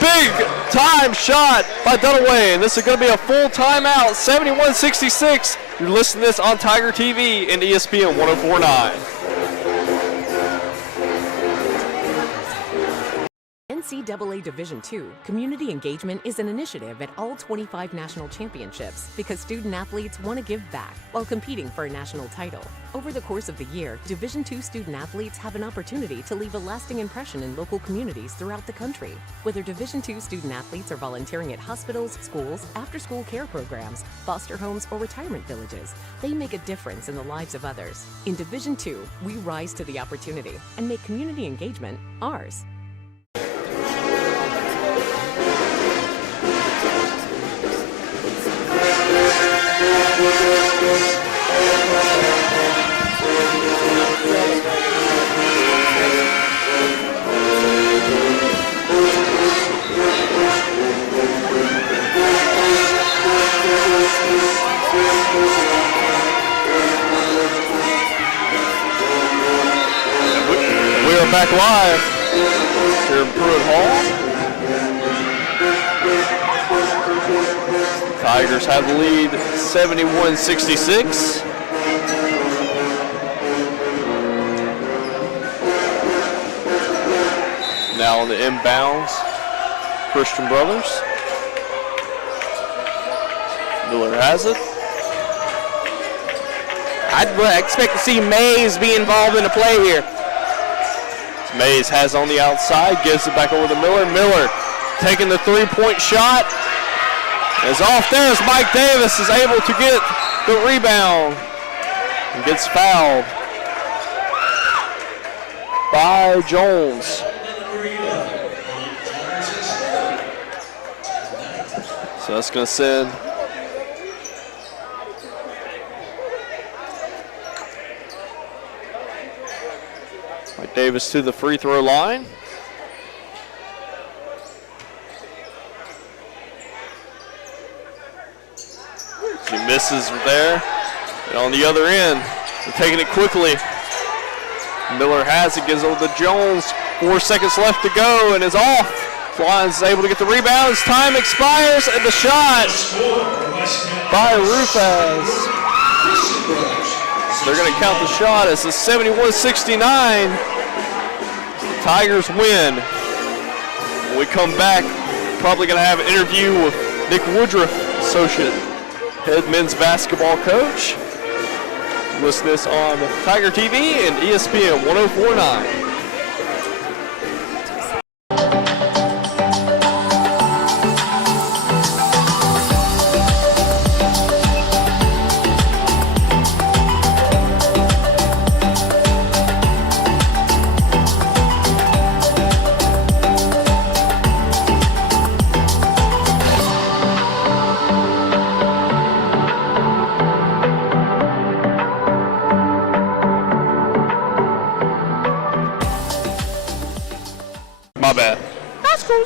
Big time shot by Dunaway. And this is going to be a full timeout. 71-66. You're listening to this on Tiger TV and ESPN 104.9. NCAA Division II, community engagement is an initiative at all 25 national championships because student athletes want to give back while competing for a national title. Over the course of the year, Division II student athletes have an opportunity to leave a lasting impression in local communities throughout the country. Whether Division II student athletes are volunteering at hospitals, schools, after-school care programs, foster homes, or retirement villages, they make a difference in the lives of others. In Division II, we rise to the opportunity and make community engagement ours. Live here in Pruitt Hall. Tigers have the lead 71-66. Now on the inbounds, Christian Brothers. Miller has it. I'd expect to see Mays be involved in the play here. Mays has on the outside, gives it back over to Miller. Miller taking the three-point shot. Is off there as Mike Davis is able to get the rebound and gets fouled by Jones. So that's going to send Mike Davis to the free throw line. He misses there. And on the other end, they're taking it quickly. Miller has it, gives it over to Jones. 4 seconds left to go and is off. Lions is able to get the rebound as time expires, and the shot by Rufus. They're going to count the shot as a 71-69. The Tigers win. When we come back, probably going to have an interview with Nick Woodruff, associate head men's basketball coach. Listen to this on Tiger TV and ESPN 104.9. My bad. That's cool.